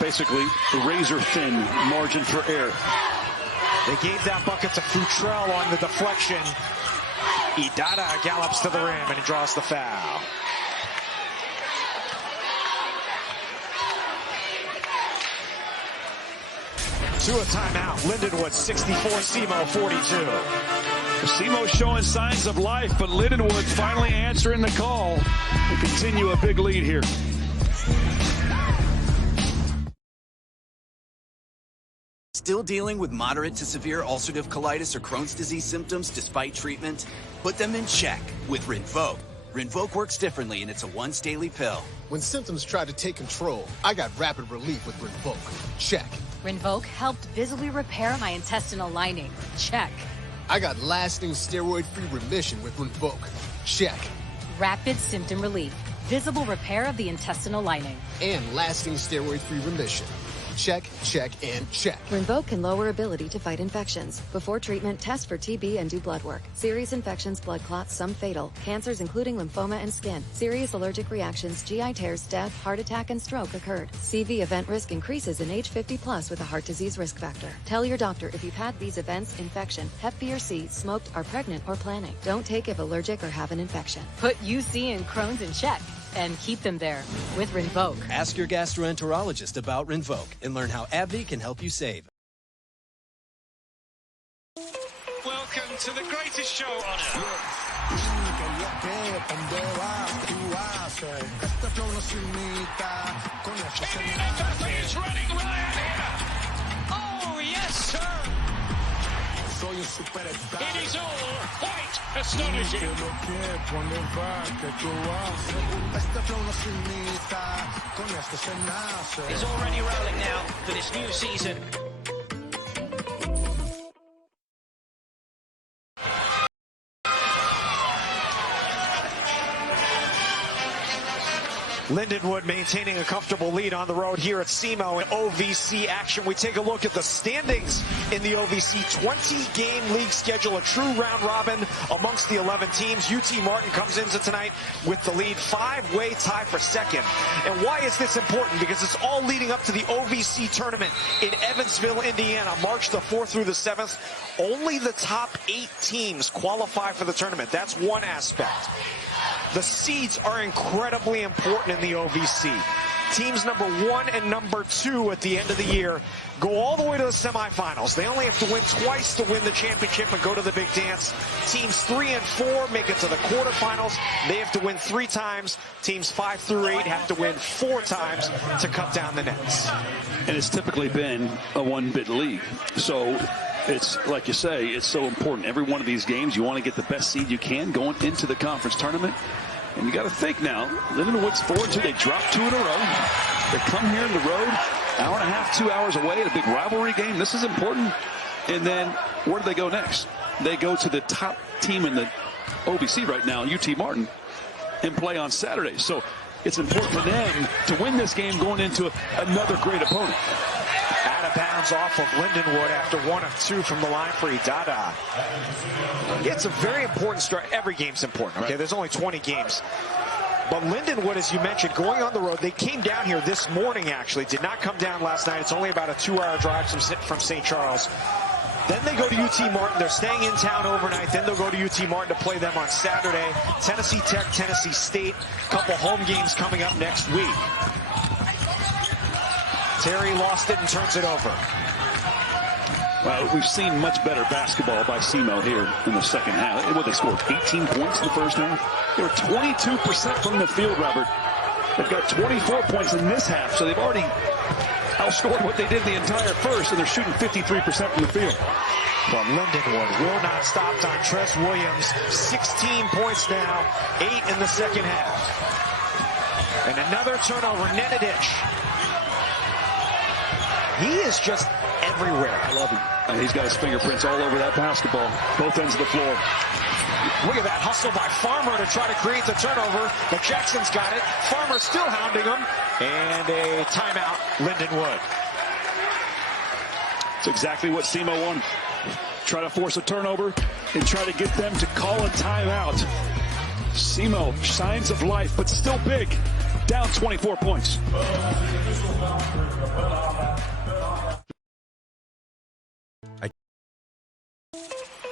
basically razor-thin margin for error. They gave that bucket to Futrell on the deflection. Idada gallops to the rim and he draws the foul. To a timeout. Lindenwood 64, SEMO 42. SEMO showing signs of life, but Lindenwood finally answering the call to continue a big lead here. Still dealing with moderate to severe ulcerative colitis or Crohn's disease symptoms despite treatment? Put them in check with Rinvoq. Rinvoq works differently, and it's a once daily pill. When symptoms try to take control, I got rapid relief with Rinvoq. Check. Rinvoq helped visibly repair my intestinal lining. Check. I got lasting steroid-free remission with Rinvoq. Check. Rapid symptom relief. Visible repair of the intestinal lining. And lasting steroid-free remission. Check, check, and check. Rinvoq can lower ability to fight infections. Before treatment, test for TB and do blood work. Serious infections, blood clots, some fatal. Cancers including lymphoma and skin. Serious allergic reactions, GI tears, death, heart attack, and stroke occurred. CV event risk increases in age 50 plus with a heart disease risk factor. Tell your doctor if you've had these events, infection, Hep B or C, smoked, are pregnant, or planning. Don't take if allergic or have an infection. Put UC and Crohn's in check and keep them there with Rinvoq. Ask your gastroenterologist about Rinvoq and learn how AbbVie can help you save. Welcome to the greatest show on earth. He's running right here. Oh, yes, sir. It is all quite astonishing. He's already rolling now for this new season. Lindenwood maintaining a comfortable lead on the road here at SEMO in OVC action. We take a look at the standings in the OVC 20-game league schedule, a true round robin amongst the 11 teams. UT Martin comes into tonight with the lead, 5-way tie for second. And why is this important? Because it's all leading up to the OVC tournament in Evansville, Indiana, March the 4th through the 7th. Only the top 8 teams qualify for the tournament. That's one aspect. The seeds are incredibly important in the OVC. Teams number 1 and number 2 at the end of the year go all the way to the semifinals. They only have to win twice to win the championship and go to the big dance. Teams 3 and 4 make it to the quarterfinals. They have to win 3 times. Teams 5 through 8 have to win 4 times to cut down the nets. And it's typically been a one-bid league. So it's, like you say, it's so important. Every one of these games, you want to get the best seed you can going into the conference tournament. And you got to think now, Lindenwood's 4-2. They dropped 2 in a row. They come here on the road, hour and a half, 2 hours away at a big rivalry game. This is important. And then where do they go next? They go to the top team in the OVC right now, UT Martin, and play on Saturday. So it's important for them to win this game going into another great opponent. Out of bounds off of Lindenwood after 1 of 2 from the line for Idada. It's a very important start. Every game's important, okay? There's only 20 games. But Lindenwood, as you mentioned, going on the road, they came down here this morning, actually. Did not come down last night. It's only about a 2-hour drive from St. Charles. Then they go to UT Martin. They're staying in town overnight. Then they'll go to UT Martin to play them on Saturday. Tennessee Tech, Tennessee State. A couple home games coming up next week. Terry lost it and turns it over. Well, we've seen much better basketball by SEMO here in the second half. What, they scored 18 points in the first half? They were 22% from the field, Robert. They've got 24 points in this half, so they've already outscored what they did the entire first, and they're shooting 53% from the field. Well, Lindenwood will not stop on Tress Williams. 16 points now, 8 in the second half. And another turnover, Nenadic. He is just everywhere. I love him. He's got his fingerprints all over that basketball, both ends of the floor. Look at that hustle by Farmer to try to create the turnover, but Jackson's got it. Farmer still hounding him, and a timeout, Lindenwood. It's exactly what SEMO wanted. Try to force a turnover and try to get them to call a timeout. SEMO, signs of life, but still big. Down 24 points.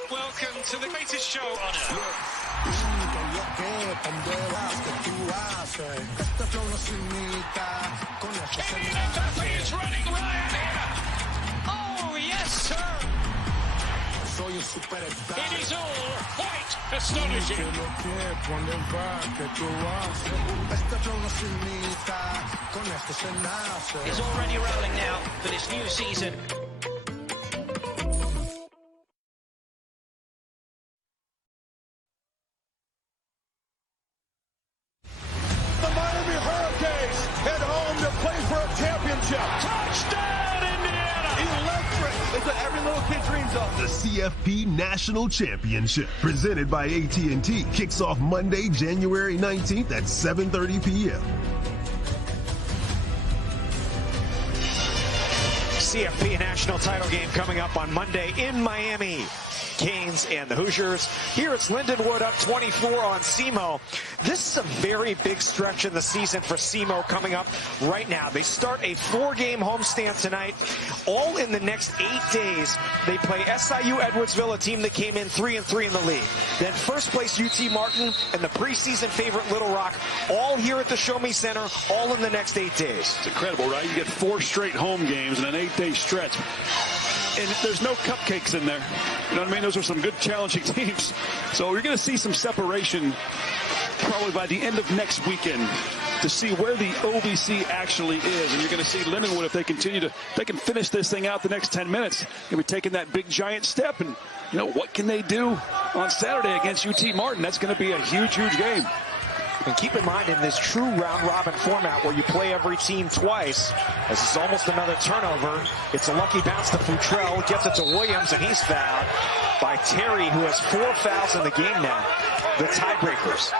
Welcome to the greatest show on earth. Mbappe is running right here. Oh, yes, sir. It is all quite astonishing. It's already rolling now for this new season. The CFP National Championship, presented by AT&T, kicks off Monday, January 19th at 7:30 p.m. CFP National title game coming up on Monday in Miami. Canes and the Hoosiers. Here it's Lindenwood up 24 on SEMO. This is a very big stretch in the season for SEMO coming up right now. They start a 4-game homestand tonight. All in the next 8 days, they play SIU Edwardsville, a team that came in 3-3 in the league. Then first place UT Martin and the preseason favorite Little Rock, all here at the Show Me Center, all in the next 8 days. It's incredible, right? You get 4 straight home games in an 8-day stretch. And there's no cupcakes in there. You know what I mean? Those are some good challenging teams. So you're going to see some separation probably by the end of next weekend to see where the OVC actually is. And you're going to see Lindenwood, if they continue to, they can finish this thing out the next 10 minutes. They'll be taking that big giant step. And, you know, what can they do on Saturday against UT Martin? That's going to be a huge, huge game. And keep in mind, in this true round-robin format where you play every team twice, this is almost another turnover. It's a lucky bounce to Futrell, gets it to Williams, and he's fouled by Terry, who has 4 fouls in the game now. The tiebreakers.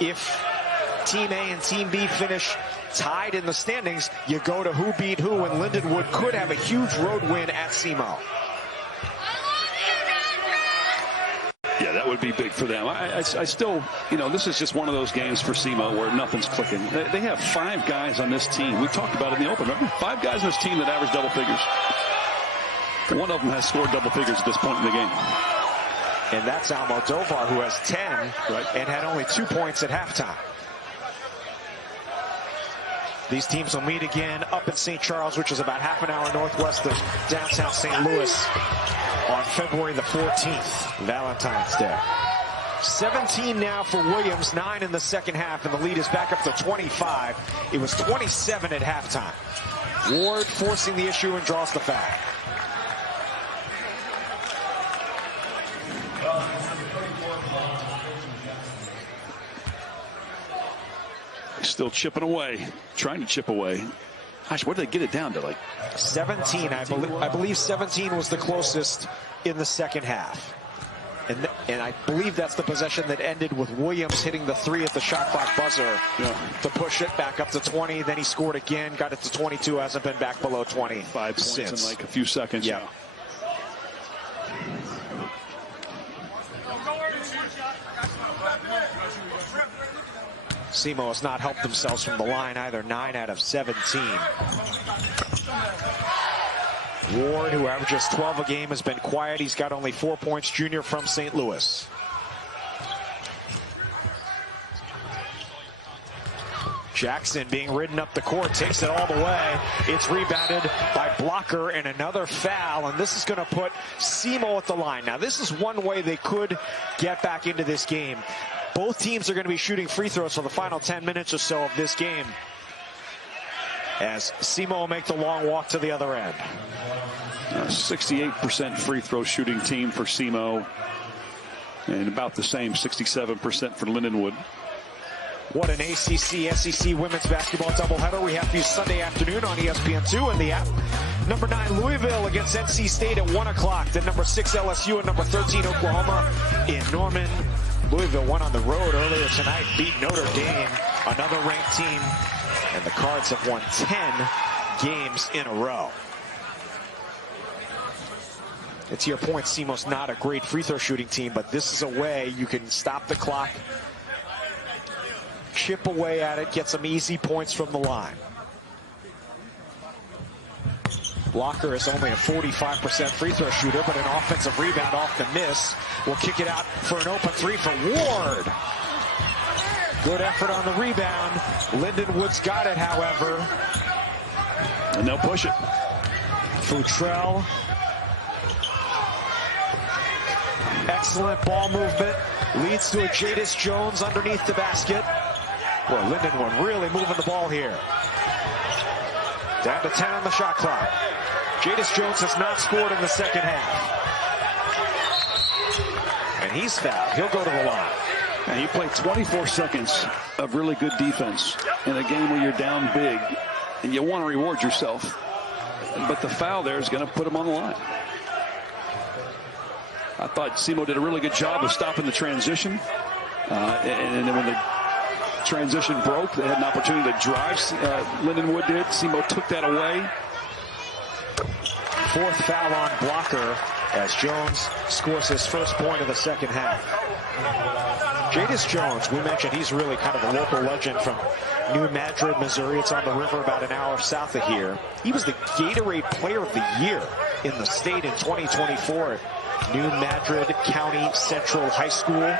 If Team A and Team B finish tied in the standings, you go to who beat who, and Lindenwood could have a huge road win at SEMO. Yeah, that would be big for them. I still, you know, this is just one of those games for SEMO where nothing's clicking. They have 5 guys on this team. We talked about it in the open. Remember? 5 guys on this team that average double figures. One of them has scored double figures at this point in the game. And that's Almodovar, who has 10, right, and had only 2 points at halftime. These teams will meet again up in St. Charles, which is about half an hour northwest of downtown St. Louis, on February the 14th, Valentine's Day. 17 now for Williams, 9 in the second half, and the lead is back up to 25. It was 27 at halftime. Ward forcing the issue and draws the foul. Still chipping away, trying to chip away. Gosh, what did they get it down to, like 17? I believe 17 was the closest in the second half. And I believe that's the possession that ended with Williams hitting the 3 at the shot clock buzzer to push it back up to 20. Then he scored again, got it to 22, hasn't been back below 20 5 points since. in like a few seconds. Yeah. SEMO has not helped themselves from the line either, 9 out of 17. Ward, who averages 12 a game, has been quiet. He's got only 4 points, junior from St. Louis. Jackson being ridden up the court, takes it all the way. It's rebounded by Blocker and another foul, and this is going to put SEMO at the line. Now, this is one way they could get back into this game. Both teams are going to be shooting free throws for the final 10 minutes or so of this game, as SEMO will make the long walk to the other end. 68% free throw shooting team for SEMO, and about the same 67% for Lindenwood. What an ACC-SEC women's basketball doubleheader we have for you Sunday afternoon on ESPN2 and the app. Number 9 Louisville against NC State at 1 o'clock. Then number 6 LSU and number 13 Oklahoma in Norman. Louisville won on the road earlier tonight, beat Notre Dame, another ranked team, and the Cards have won 10 games in a row. And to your point, SEMO's not a great free throw shooting team, but this is a way you can stop the clock, chip away at it, get some easy points from the line. Blocker is only a 45% free throw shooter, but an offensive rebound off the miss. Will kick it out for an open three for Ward. Good effort on the rebound. Lindenwood's got it, however. And they'll push it. Futrell. Excellent ball movement. Leads to a Jadis Jones underneath the basket. Boy, Lindenwood really moving the ball here. Down to 10 on the shot clock. Jadis Jones has not scored in the second half. And he's fouled. He'll go to the line. And you play 24 seconds of really good defense in a game where you're down big, and you want to reward yourself. But the foul there is going to put him on the line. I thought SEMO did a really good job of stopping the transition. And then when the transition broke, they had an opportunity to drive. Lindenwood did. SEMO took that away. Fourth foul on Blocker as Jones scores his first point of the second half. Jadis Jones, we mentioned he's really kind of a local legend from New Madrid, Missouri. It's on the river about an hour south of here. He was the Gatorade Player of the Year in the state in 2024 at New Madrid County Central High School.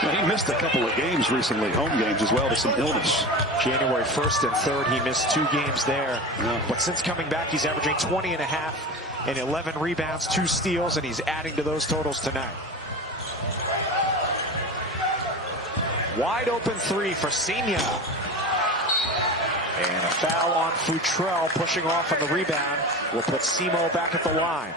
He missed a couple of games recently, home games as well, with some illness. January 1st and 3rd, he missed 2 games there. Yeah. But since coming back, he's averaging 20 and a half and 11 rebounds, 2 steals, and he's adding to those totals tonight. Wide open three for Senior. And a foul on Futrell, pushing off on the rebound, will put SEMO back at the line.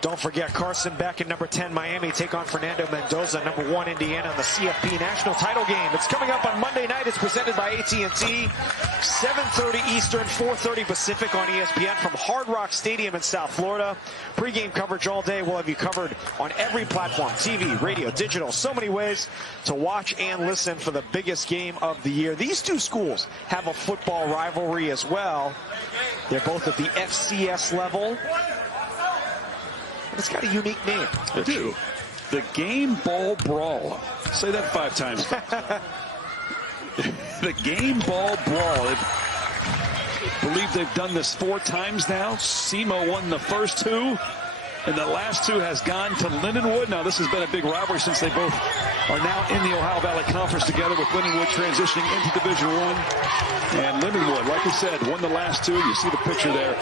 Don't forget, Carson Beck and number 10 Miami take on Fernando Mendoza, number 1 Indiana in the CFP national title game. It's coming up on Monday night. It's presented by AT&T. 7:30 Eastern, 4:30 Pacific on ESPN from Hard Rock Stadium in South Florida. Pre-game coverage all day. We'll have you covered on every platform, TV, radio, digital. So many ways to watch and listen for the biggest game of the year. These two schools have a football rivalry as well. They're both at the FCS level. It's got a unique name. Dude, the Game Ball Brawl. Say that 5 times. The Game Ball Brawl. I believe they've done this 4 times now. SEMO won the first 2, and the last 2 has gone to Lindenwood. Now, this has been a big rivalry since they both are now in the Ohio Valley Conference together, with Lindenwood transitioning into Division I. And Lindenwood, like I said, won the last 2. You see the picture there.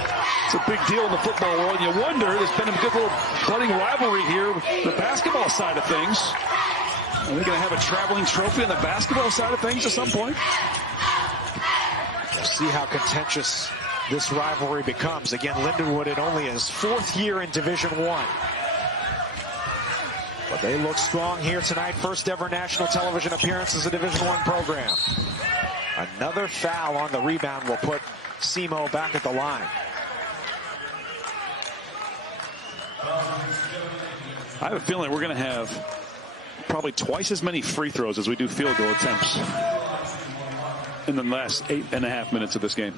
It's a big deal in the football world. You wonder, there's been a good little budding rivalry here with the basketball side of things. Are we going to have a traveling trophy on the basketball side of things at some point? We'll see how contentious this rivalry becomes. Again, Lindenwood in only his 4th year in Division I. But they look strong here tonight. First ever national television appearance as a Division I program. Another foul on the rebound will put SEMO back at the line. I have a feeling we're going to have probably twice as many free throws as we do field goal attempts in the last 8.5 minutes of this game.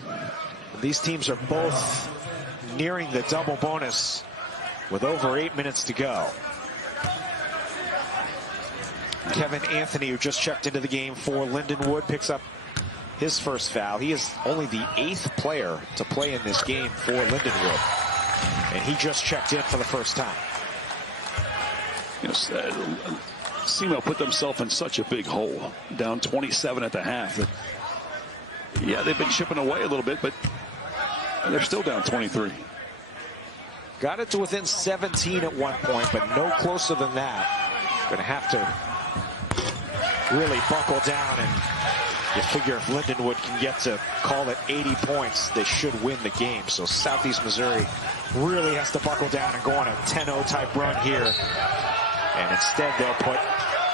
These teams are both nearing the double bonus with over 8 minutes to go. Kevin Anthony, who just checked into the game for Lindenwood, picks up his first foul. He is only the 8th player to play in this game for Lindenwood, and he just checked in for the first time. You know, SEMO put themselves in such a big hole, down 27 at the half. That, yeah, they've been chipping away a little bit, but they're still down 23. Got it to within 17 at one point, but no closer than that. Going to have to really buckle down, and you figure if Lindenwood can get to, call it 80 points, they should win the game. So Southeast Missouri really has to buckle down and go on a 10-0 type run here. And instead they'll put,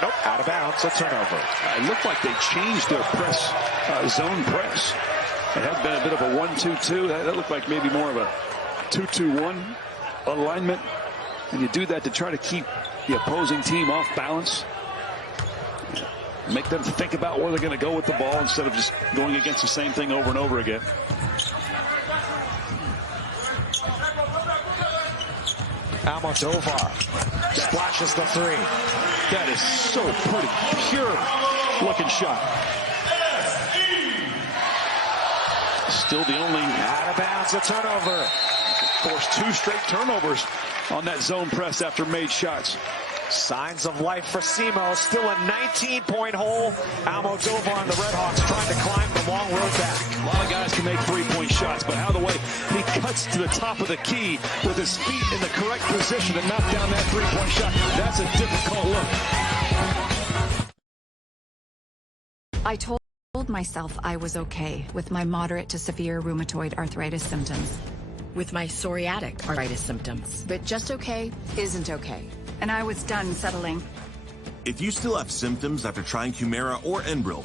nope, out of bounds, a turnover. It looked like they changed their press, zone press. It had been a bit of a 1-2-2. That looked like maybe more of a 2-2-1 alignment. And you do that to try to keep the opposing team off balance. Make them think about where they're going to go with the ball instead of just going against the same thing over and over again. Almodovar splashes the three. That is so pretty. Pure looking shot. Still the only out of bounds, a turnover. Forced 2 straight turnovers on that zone press after made shots. Signs of life for SEMO. Still a 19-point hole. Almodovar and the Redhawks trying to climb the long road back. A lot of guys can make 3-point shots, but how the way he cuts to the top of the key with his feet in the correct position to knock down that 3-point shot, that's a difficult look. I told myself I was okay with my moderate to severe rheumatoid arthritis symptoms. With my psoriatic arthritis symptoms. But just okay isn't okay. And I was done settling. If you still have symptoms after trying Humira or Enbrel,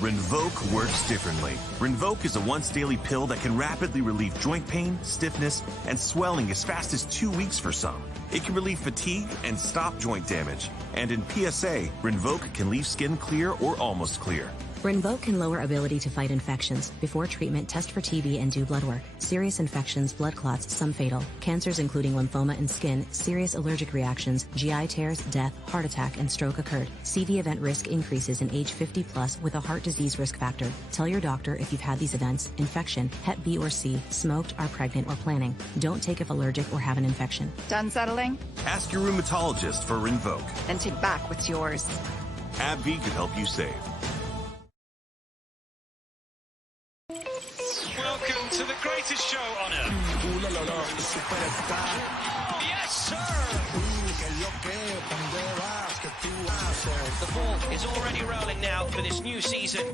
Rinvoq works differently. Rinvoq is a once-daily pill that can rapidly relieve joint pain, stiffness, and swelling as fast as 2 weeks for some. It can relieve fatigue and stop joint damage. And in PSA, Rinvoq can leave skin clear or almost clear. Rinvoq can lower ability to fight infections. Before treatment, test for TB and do blood work. Serious infections, blood clots, some fatal. Cancers including lymphoma and skin, serious allergic reactions, GI tears, death, heart attack, and stroke occurred. CV event risk increases in age 50 plus with a heart disease risk factor. Tell your doctor if you've had these events: infection, Hep B or C, smoked, are pregnant, or planning. Don't take if allergic or have an infection. Done settling? Ask your rheumatologist for Rinvoq. And take back what's yours. AbbVie could help you save. Welcome to the greatest show on earth. Yes, sir! The ball is already rolling now for this new season.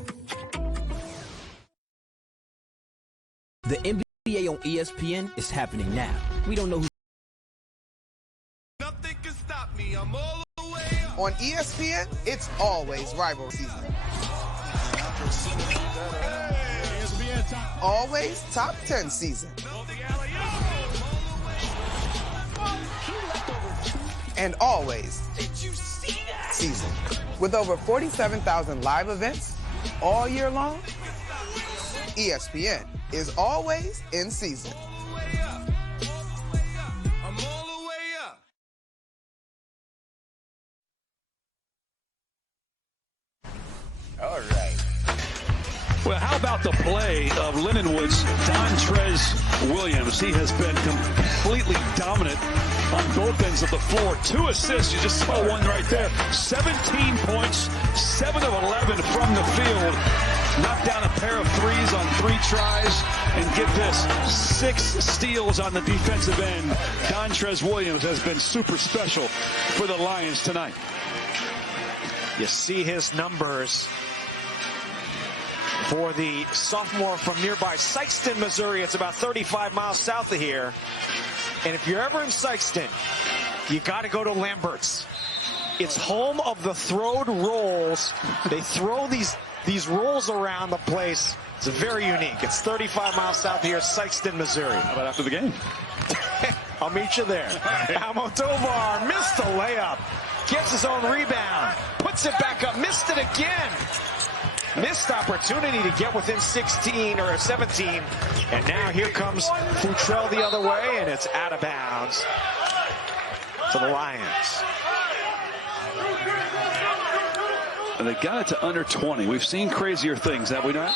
The NBA on ESPN is happening now. We don't know who. Nothing can stop me. I'm all the way up. On ESPN, it's always rivalry season. Always top 10 season. And always season. With over 47,000 live events all year long, ESPN is always in season. All right. Well, how about the play of Lindenwood's Dontrez Williams? He has been completely dominant on both ends of the floor. 2 assists. You just saw one right there. 17 points, 7 of 11 from the field. Knocked down a pair of threes on 3 tries. And get this, 6 steals on the defensive end. Dontrez Williams has been super special for the Lions tonight. You see his numbers for the sophomore from nearby Sikeston, Missouri. It's about 35 miles south of here. And if you're ever in Sikeston, you got to go to Lambert's. It's home of the throwed rolls. They throw these rolls around the place. It's very unique. It's 35 miles south of here, Sikeston, Missouri. How about after the game? I'll meet you there. Almodovar missed the layup. Gets his own rebound. Puts it back up. Missed it again. Missed opportunity to get within 16 or 17. And now here comes Futrell the other way, and it's out of bounds to the Lions. And they got it to under 20. We've seen crazier things, have we not?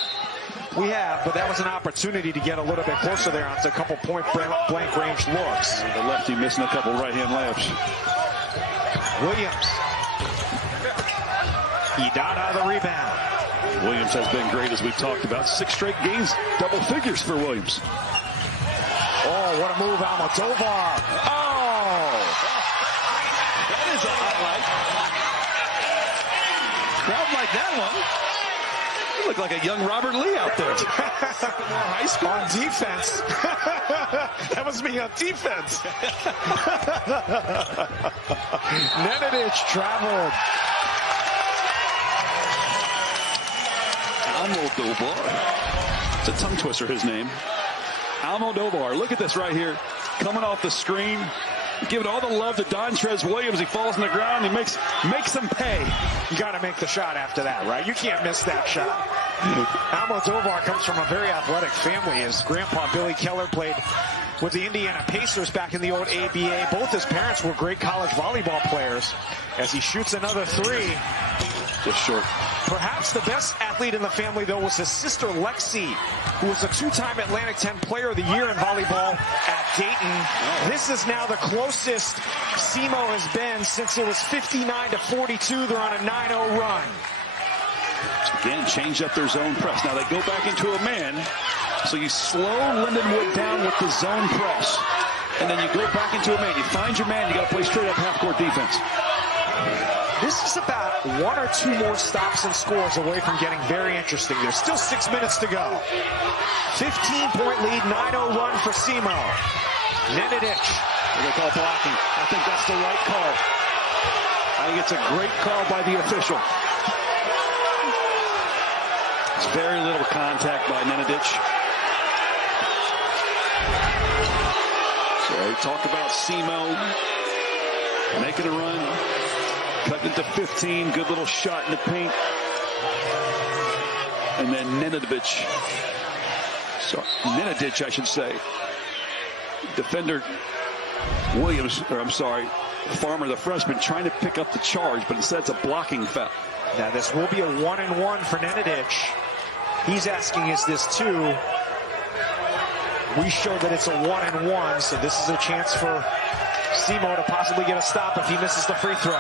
We have, but that was an opportunity to get a little bit closer there onto a couple point-blank range looks. The lefty missing a couple right-hand layups. Williams. Idada the rebound. Williams has been great, as we talked about. 6 straight games, double figures for Williams. Oh, what a move, Almodovar. Oh! That is a highlight. Crowd like that one. You look like a young Robert Lee out there. High school. On defense. That was me on defense. Nenadic traveled. Almodovar. It's a tongue twister, his name. Almodovar. Look at this right here. Coming off the screen. Giving all the love to Dontrez Williams. He falls on the ground. He makes him pay. You got to make the shot after that, right? You can't miss that shot. Almodovar comes from a very athletic family. His grandpa, Billy Keller, played with the Indiana Pacers back in the old ABA. Both his parents were great college volleyball players. As he shoots another 3. Just short. Perhaps the best athlete in the family, though, was his sister Lexi, who was a 2-time Atlantic 10 Player of the Year in volleyball at Dayton. This is now the closest SEMO has been since it was 59-42. They're on a 9-0 run. Again, change up their zone press. Now they go back into a man. So you slow Lindenwood down with the zone press. And then you go back into a man. You find your man. You got to play straight up half-court defense. This is about 1 or 2 more stops and scores away from getting very interesting. There's still 6 minutes to go. 15-point lead, 9-0 run for SEMO. Nenadic. They're going to call blocking. I think that's the right call. I think it's a great call by the official. It's very little contact by Nenadic. So we talk about SEMO making a run. Cutting into 15, good little shot in the paint. And then Nenadic, I should say. Defender Williams, or I'm sorry, Farmer, the freshman, trying to pick up the charge, but instead it's a blocking foul. Now this will be a 1-and-1 for Nenadic. He's asking, is this 2? We show that it's a 1-and-1, so this is a chance for SEMO to possibly get a stop if he misses the free throw.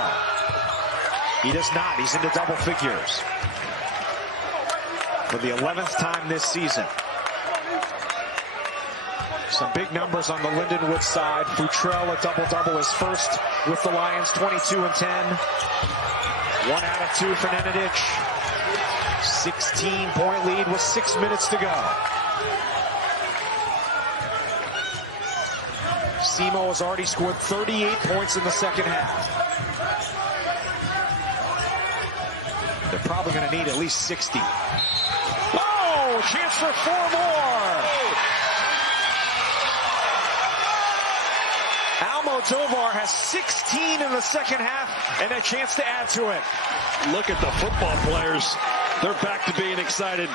He does not. He's into double figures for the 11th time this season. Some big numbers on the Lindenwood side. Futrell, a double-double, his first with the Lions, 22 and 10. 1 out of 2 for Nenadic. 16-point lead with 6 minutes to go. SEMO has already scored 38 points in the second half. They're probably going to need at least 60. Oh, chance for 4 more. Almodovar has 16 in the second half and a chance to add to it. Look at the football players. They're back to being excited.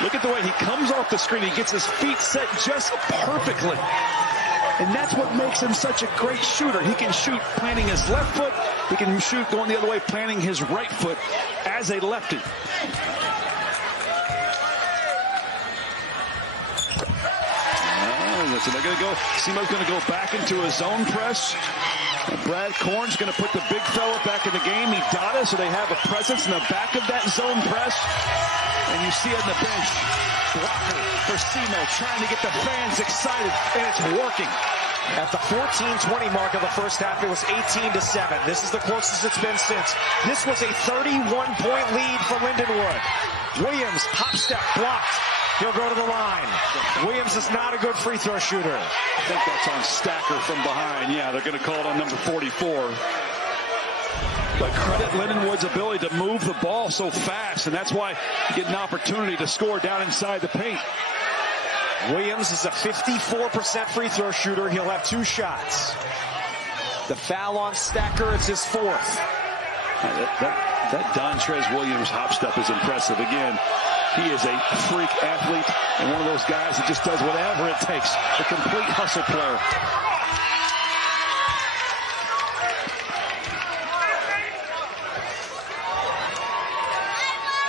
Look at the way he comes off the screen. He gets his feet set just perfectly. And that's what makes him such a great shooter. He can shoot planting his left foot. He can shoot going the other way, planting his right foot as a lefty. So they're going to go, SEMO's going to go back into a zone press. And Brad Korn's going to put the big fella back in the game. Idada, so they have a presence in the back of that zone press. And you see it on the bench. Blocker for SEMO trying to get the fans excited, and it's working. At the 14-20 mark of the first half, it was 18-7. This is the closest it's been since. This was a 31-point lead for Lindenwood. Williams, hop step, blocked. He'll go to the line. Williams is not a good free throw shooter. I think that's on Stacker from behind. Yeah, they're going to call it on number 44. But credit Lindenwood's ability to move the ball so fast, and that's why you get an opportunity to score down inside the paint. Williams is a 54% free throw shooter. He'll have 2 shots. The foul on Stacker, it's his 4th. That Dontrez Williams hop step is impressive. Again, he is a freak athlete and one of those guys that just does whatever it takes. A complete hustle player.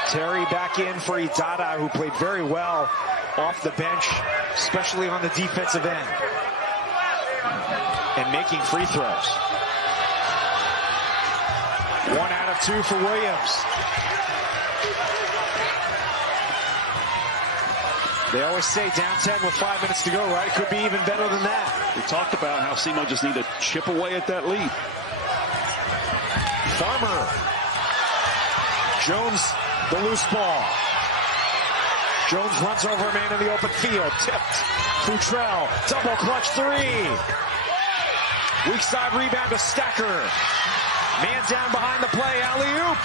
Terry back in for Idada, who played very well off the bench, especially on the defensive end, and making free throws. 1 out of 2 for Williams. They always say down 10 with 5 minutes to go, right? It could be even better than that. We talked about how SEMO just need to chip away at that lead. Farmer. Jones, the loose ball. Jones runs over a man in the open field. Tipped. Futrell, double clutch 3. Weak side rebound to Stacker. Man down behind the play, alley-oop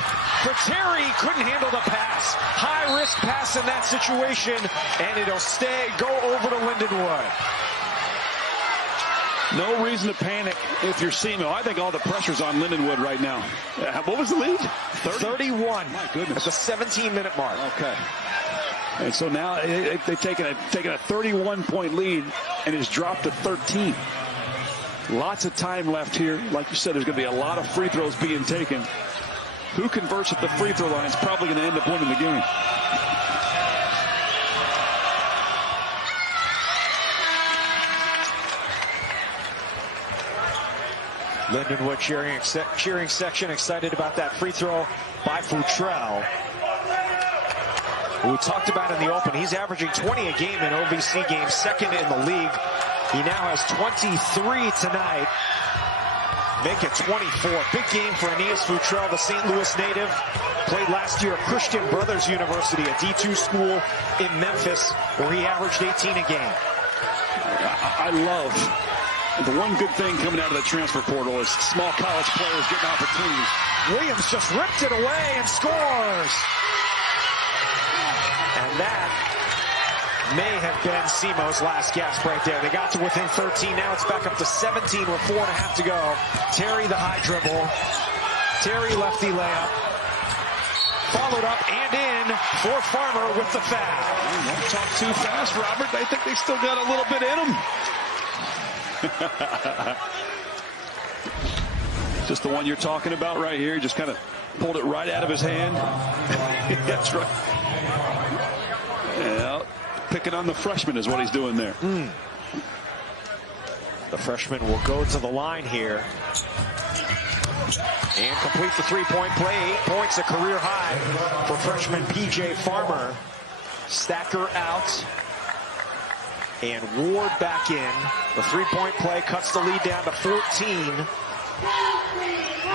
for Terry. Couldn't handle the pass. High risk pass in that situation, and it'll go over to Lindenwood. No reason to panic if you're SEMO. I think all the pressure's on Lindenwood right now. What was the lead? 31. My goodness. At the 17-minute mark. Okay. And so now they've taken a 31-point lead, and it's dropped to 13. Lots of time left here. Like you said, there's going to be a lot of free throws being taken. Who converts at the free throw line is probably going to end up winning the game. Lindenwood cheering section excited about that free throw by Futrell, who we talked about in the open. He's averaging 20 a game in OVC games, second in the league. He now has 23 tonight. Make it 24. Big game for Anias Futrell, the St. Louis native. Played last year at Christian Brothers University, a D2 school in Memphis, where he averaged 18 a game. I love the one good thing coming out of the transfer portal is small college players getting opportunities. Williams just ripped it away and scores. And that may have been SEMO's last gasp right there. They got to within 13. Now it's back up to 17 with 4.5 to go. Terry the high dribble. Terry lefty layup. Followed up and in for Farmer with the foul. Don't talk too fast, Robert. I think they still got a little bit in them. Just the one you're talking about right here. Just kind of pulled it right out of his hand. That's right. Yeah, picking on the freshman is what he's doing there. The freshman will go to the line here and complete the three-point play. 8 points, a career high for freshman PJ Farmer. Stacker out and Ward back in. The three-point play cuts the lead down to 14.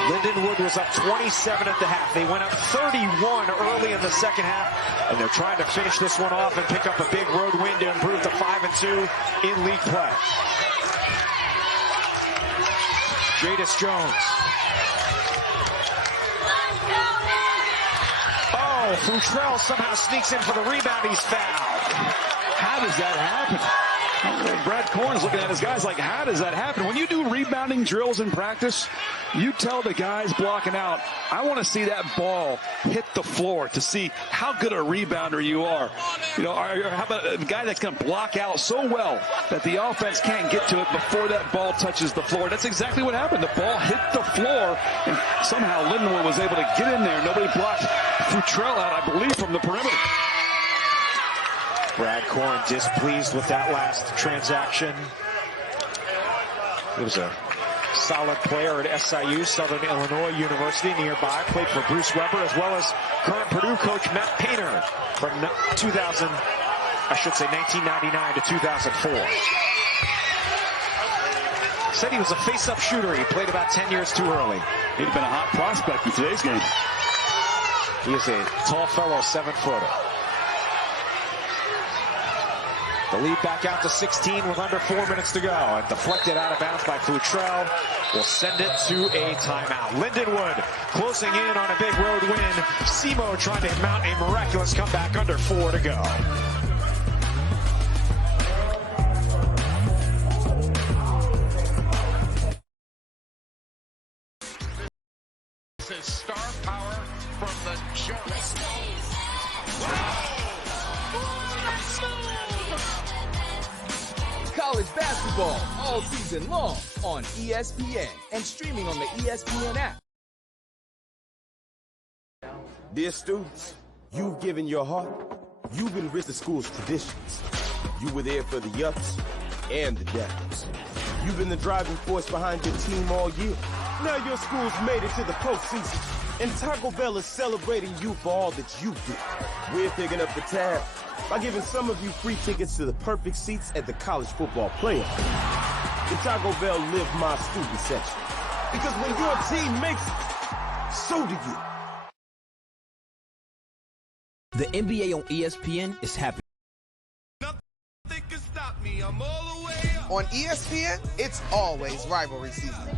Lindenwood was up 27 at the half. They went up 31 early in the second half, and they're trying to finish this one off and pick up a big road win to improve to 5-2 in league play. Jadis Jones. Oh, Futrell somehow sneaks in for the rebound. He's fouled. How does that happen? Brad Korn's looking at his guys like, how does that happen? When you do rebounding drills in practice, you tell the guys blocking out, I want to see that ball hit the floor to see how good a rebounder you are. You know, how about a guy that's going to block out so well that the offense can't get to it before that ball touches the floor? That's exactly what happened. The ball hit the floor, and somehow Lindenwood was able to get in there. Nobody blocked Futrell out, I believe, from the perimeter. Brad Korn displeased with that last transaction. He was a solid player at SIU, Southern Illinois University, nearby. Played for Bruce Weber, as well as current Purdue coach Matt Painter from 1999 to 2004. Said he was a face-up shooter. He played about 10 years too early. He'd have been a hot prospect in today's game. He is a tall fellow, 7-footer. The lead back out to 16 with under 4 minutes to go. And deflected out of bounds by Futrell. Will send it to a timeout. Lindenwood closing in on a big road win. SEMO trying to mount a miraculous comeback under 4 to go. his star power from the jump. College basketball all season long on ESPN and streaming on the ESPN app. Dear students, you've given your heart. You've enriched the school's traditions. You were there for the ups and the downs. You've been the driving force behind your team all year. Now your school's made it to the postseason, and Taco Bell is celebrating you for all that you do. We're picking up the tab by giving some of you free tickets to the perfect seats at the college football playoff. The Taco Bell Live My Student section. Because when your team makes it, so do you. The NBA on ESPN is happening. On ESPN, it's always rivalry season.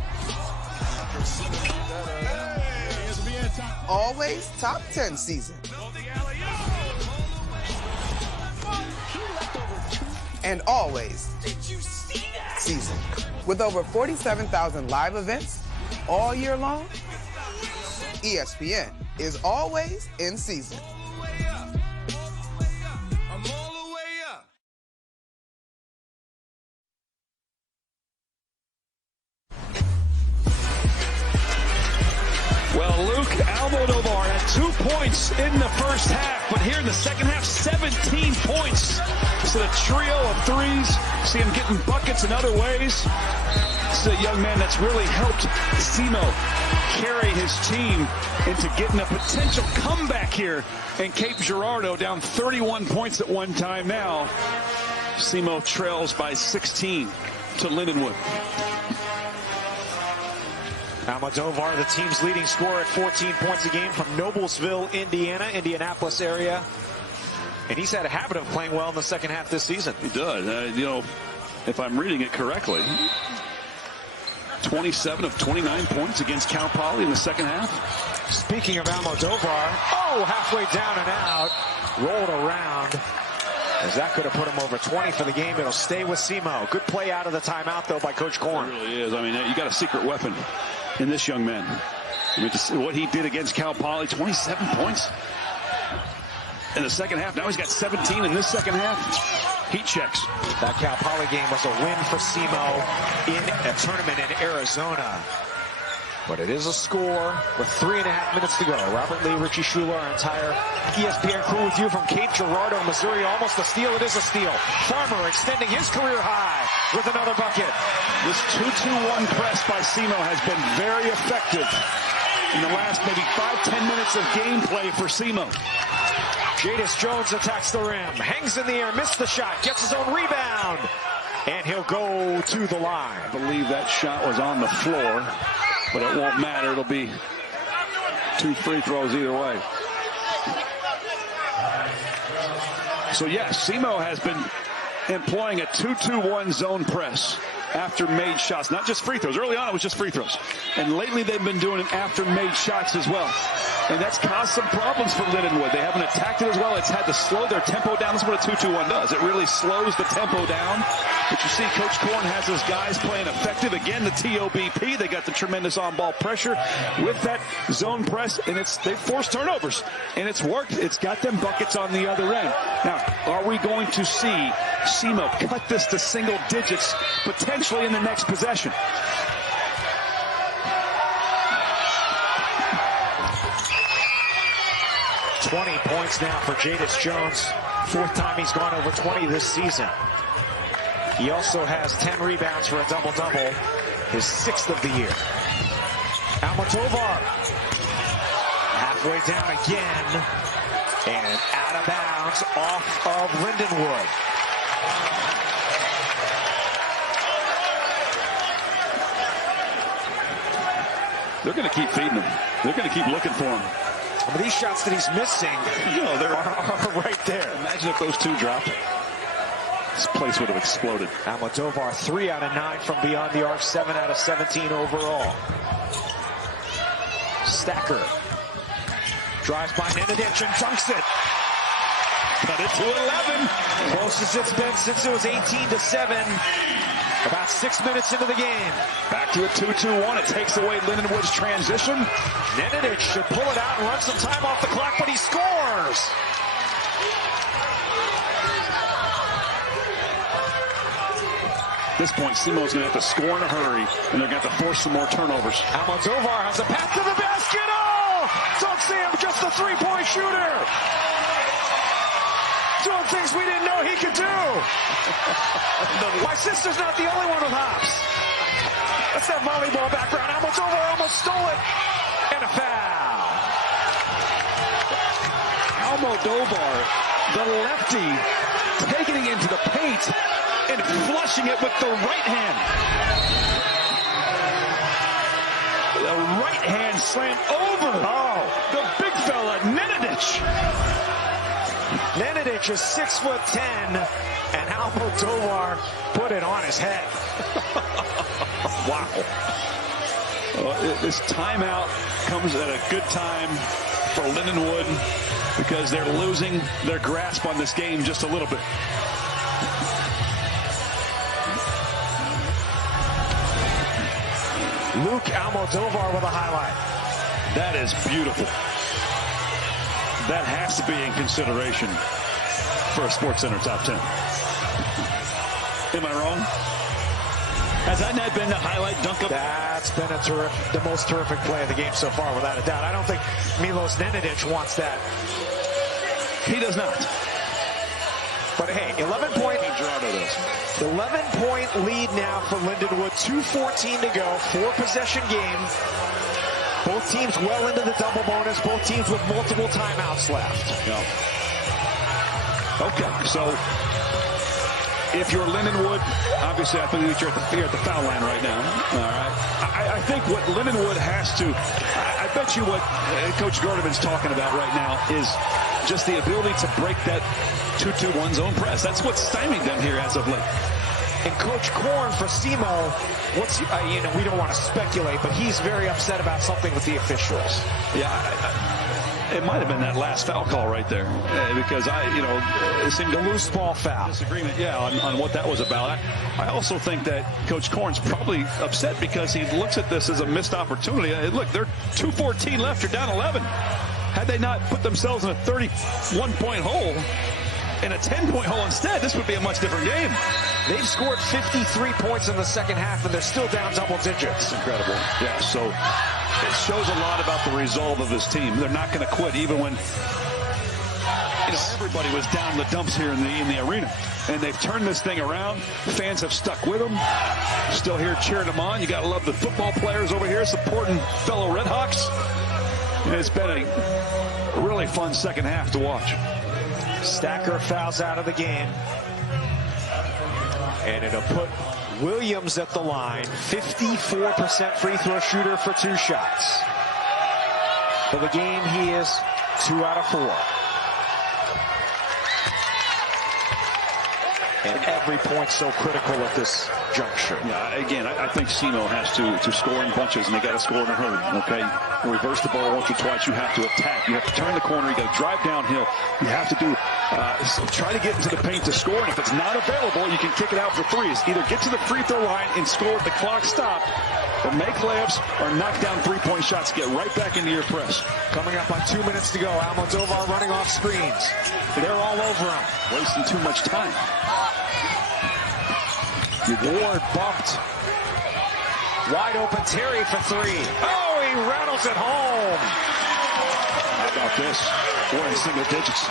Always top 10 season. And always season. With over 47,000 live events all year long, ESPN is always in season. Well, Luke Almodovar had 2 points in the first half, but here in the second half, 17 points. Just a trio of threes. See him getting buckets in other ways. This is a young man that's really helped SEMO carry his team into getting a potential comeback here in Cape Girardeau, down 31 points at one time now. SEMO trails by 16 to Lindenwood. Almodovar, the team's leading scorer at 14 points a game from Noblesville, Indiana, Indianapolis area. And he's had a habit of playing well in the second half this season. He does. You know, if I'm reading it correctly, 27 of 29 points against Cal Poly in the second half. Speaking of Almodovar, halfway down and out, rolled around. As that could have put him over 20 for the game. It'll stay with SEMO. Good play out of the timeout, though, by Coach Korn. It really is. I mean, you got a secret weapon in this young man. I mean, what he did against Cal Poly, 27 points in the second half. Now he's got 17 in this second half. Heat checks. That Cal Poly game was a win for SEMO in a tournament in Arizona. But it is a score with 3.5 minutes to go. Robert Lee, Richie Schuler, our entire ESPN crew with you from Cape Girardeau, Missouri. Almost a steal. It is a steal. Farmer extending his career high with another bucket. This 2-2-1 press by SEMO has been very effective in the last maybe 5-10 minutes of gameplay for SEMO. Jadis Jones attacks the rim. Hangs in the air. Missed the shot. Gets his own rebound. And he'll go to the line. I believe that shot was on the floor. But it won't matter. It'll be 2 free throws either way. So, yes, SEMO has been employing a 2-2-1 zone press after made shots. Not just free throws. Early on, it was just free throws. And lately, they've been doing it after made shots as well. And that's caused some problems for Lindenwood. They haven't attacked it as well. It's had to slow their tempo down. That's what a 2-2-1 does. It really slows the tempo down. But you see Coach Korn has his guys playing effective. Again, the TOBP. They got the tremendous on-ball pressure with that zone press. And they've forced turnovers. And it's worked. It's got them buckets on the other end. Now, are we going to see SEMO cut this to single digits potentially in the next possession? 20 points now for Jadis Jones. 4th time he's gone over 20 this season. He also has 10 rebounds for a double-double, his 6th of the year. Almodovar halfway down again and out of bounds off of Lindenwood. They're going to keep feeding him. They're going to keep looking for him. But these shots that he's missing are right there. Imagine if those 2 dropped. This place would have exploded. Almodovar 3 out of 9 from beyond the arc, 7 out of 17 overall. Stacker drives by Nenadic and dunks it. Cut it to 11. Closest it's been since it was 18-7. About 6 minutes into the game. Back to a 2-2-1. It takes away Lindenwood's transition. Nenadic should pull it out and run some time off the clock, but he scores. At this point, Simo's going to have to score in a hurry, and they're going to have to force some more turnovers. Almodovar has a pass to the basket. Oh! Doug Sam, just a three-point shooter. Doing things we didn't know he could do. My sister's not the only one with hops. That's that volleyball background. Almodovar almost stole it. And a foul. Almodovar, the lefty, taking it into the paint and flushing it with the right hand. The right hand slam over. Oh, the big fella, Nenadic. Nenadic is 6'10", and Almodovar put it on his head. Wow. This timeout comes at a good time for Lindenwood because they're losing their grasp on this game just a little bit. Luke Almodovar with a highlight. That is beautiful. That has to be in consideration for a SportsCenter top 10. Am I wrong? Has that not been the highlight dunk of? That's been the most terrific play of the game so far, without a doubt. I don't think Milos Nenadic wants that. He does not. But hey, 11-point lead now for Lindenwood. 2:14 to go. 4-possession game. Both teams well into the double bonus. Both teams with multiple timeouts left. Yeah. Okay, so if you're Lindenwood, obviously I believe you're at the foul line right now. All right. I think what Lindenwood has to, I bet you what Coach Gordeman's talking about right now is just the ability to break that 2-2-1 zone press. That's what's stymied them here as of late. And Coach Korn for SEMO, we don't want to speculate, but he's very upset about something with the officials. Yeah, it might have been that last foul call right there, because it seemed a loose ball foul. Disagreement, yeah, on what that was about. I also think that Coach Korn's probably upset because he looks at this as a missed opportunity. Look, they're 2:14 left, you're down 11. Had they not put themselves in a 31-point hole, in a 10-point hole instead, this would be a much different game. They've scored 53 points in the second half, and they're still down double digits. Incredible. Yeah, so it shows a lot about the resolve of this team. They're not going to quit even when everybody was down in the dumps here in the arena. And they've turned this thing around. Fans have stuck with them. Still here cheering them on. You got to love the football players over here supporting fellow Redhawks. And it's been a really fun second half to watch. Stacker fouls out of the game. And it'll put Williams at the line. 54% free throw shooter for 2 shots. For the game, he is 2 out of 4. And every point so critical at this juncture. Yeah, again, I think SEMO has to score in bunches, and they got to score in a hurry, okay? Reverse the ball once or twice. You have to attack. You have to turn the corner. You got to drive downhill. You have to try to get into the paint to score, and if it's not available, you can kick it out for threes. Either get to the free throw line and score with the clock stopped, or make layups, or knock down 3-point shots. Get right back into your press. Coming up on 2 minutes to go. Almodovar running off screens. They're all over him. Wasting too much time. Ward bumped. Wide open Terry for 3. Oh, he rattles it home. How about this? We're in single digits.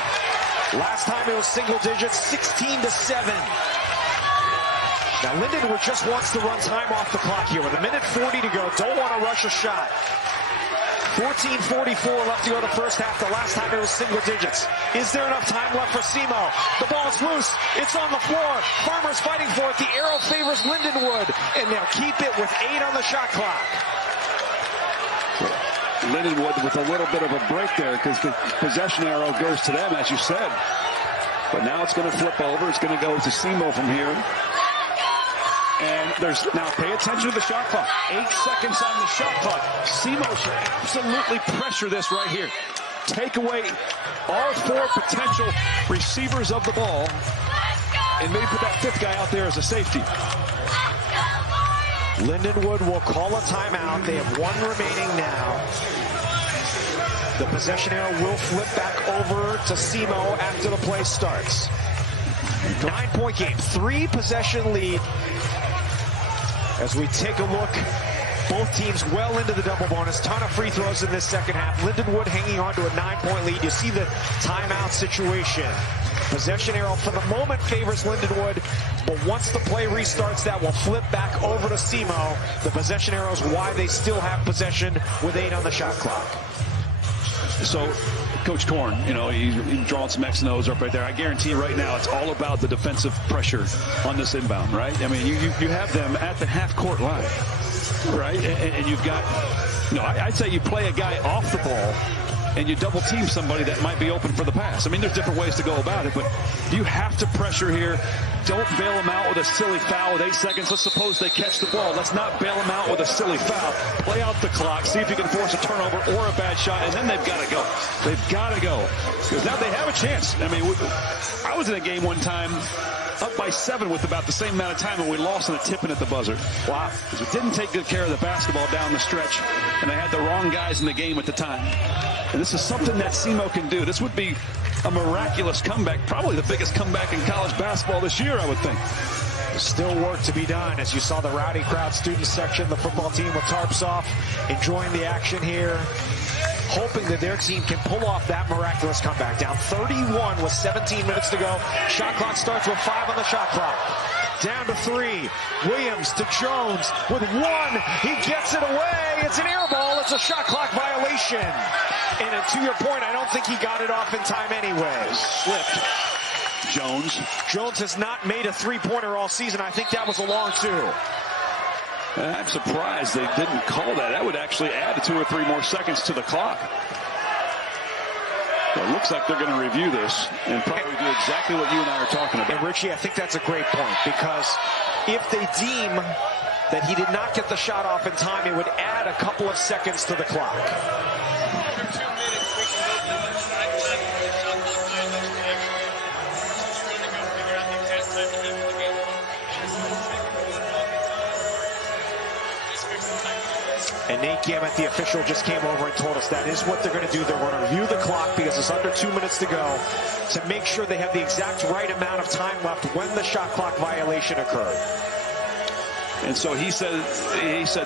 Last time it was single digits, 16-7. Now Lindenwood just wants to run time off the clock here with 1:40 to go. Don't want to rush a shot. 14:44 left to go the first half. The last time it was single digits. Is there enough time left for SEMO? The ball's loose. It's on the floor. Farmer's fighting for it. The arrow favors Lindenwood. And they'll keep it with 8 on the shot clock. Lindenwood with a little bit of a break there because the possession arrow goes to them, as you said. But now it's going to flip over. It's going to go to SEMO from here. And now pay attention to the shot clock. 8 seconds on the shot clock. SEMO should absolutely pressure this right here. take away all 4 potential receivers of the ball, and maybe put that 5th guy out there as a safety. Lindenwood will call a timeout. They have 1 remaining now. The possession arrow will flip back over to Simo after the play starts. 9-point game, 3 possession lead. As we take a look, both teams well into the double bonus. Ton of free throws in this second half. Lindenwood hanging on to a 9-point lead. You see the timeout situation. Possession arrow for the moment favors Lindenwood, but once the play restarts, that will flip back over to Simo. The possession arrow is why they still have possession with 8 on the shot clock. So, Coach Korn, you know, he's drawing some X and O's up right there. I guarantee you right now it's all about the defensive pressure on this inbound, right? I mean, you have them at the half-court line, right? And you've got, you know, I'd say you play a guy off the ball and you double team somebody that might be open for the pass. I mean, there's different ways to go about it, but you have to pressure here. Don't bail them out with a silly foul with 8 seconds. Let's suppose they catch the ball. Let's not bail them out with a silly foul. Play out the clock, see if you can force a turnover or a bad shot, and then they've got to go. They've got to go. Because now they have a chance. I mean, I was in a game one time up by 7 with about the same amount of time, and we lost in a tipping at the buzzer. Wow. Because we didn't take good care of the basketball down the stretch, and they had the wrong guys in the game at the time. And this is something that Simo can do. This would be a miraculous comeback, probably the biggest comeback in college basketball this year, I would think. Still work to be done. As you saw the rowdy crowd student section, the football team with tarps off, enjoying the action here, hoping that their team can pull off that miraculous comeback. Down 31 with 17 minutes to go. Shot clock starts with 5 on the shot clock. Down to 3. Williams to Jones with 1. He gets it away. It's an air ball. It's a shot clock violation. And to your point, I don't think he got it off in time anyways. Slipped. Jones has not made a 3-pointer all season. I think that was a long 2. I'm surprised they didn't call that. That would actually add 2 or 3 more seconds to the clock. Well, it looks like they're going to review this and probably do exactly what you and I are talking about. And Richie, I think that's a great point, because if they deem that he did not get the shot off in time, it would add a couple of seconds to the clock. And Nate Gamet, the official, just came over and told us that is what they're going to do. They're going to review the clock because it's under 2 minutes to go to make sure they have the exact right amount of time left when the shot clock violation occurred. And so he said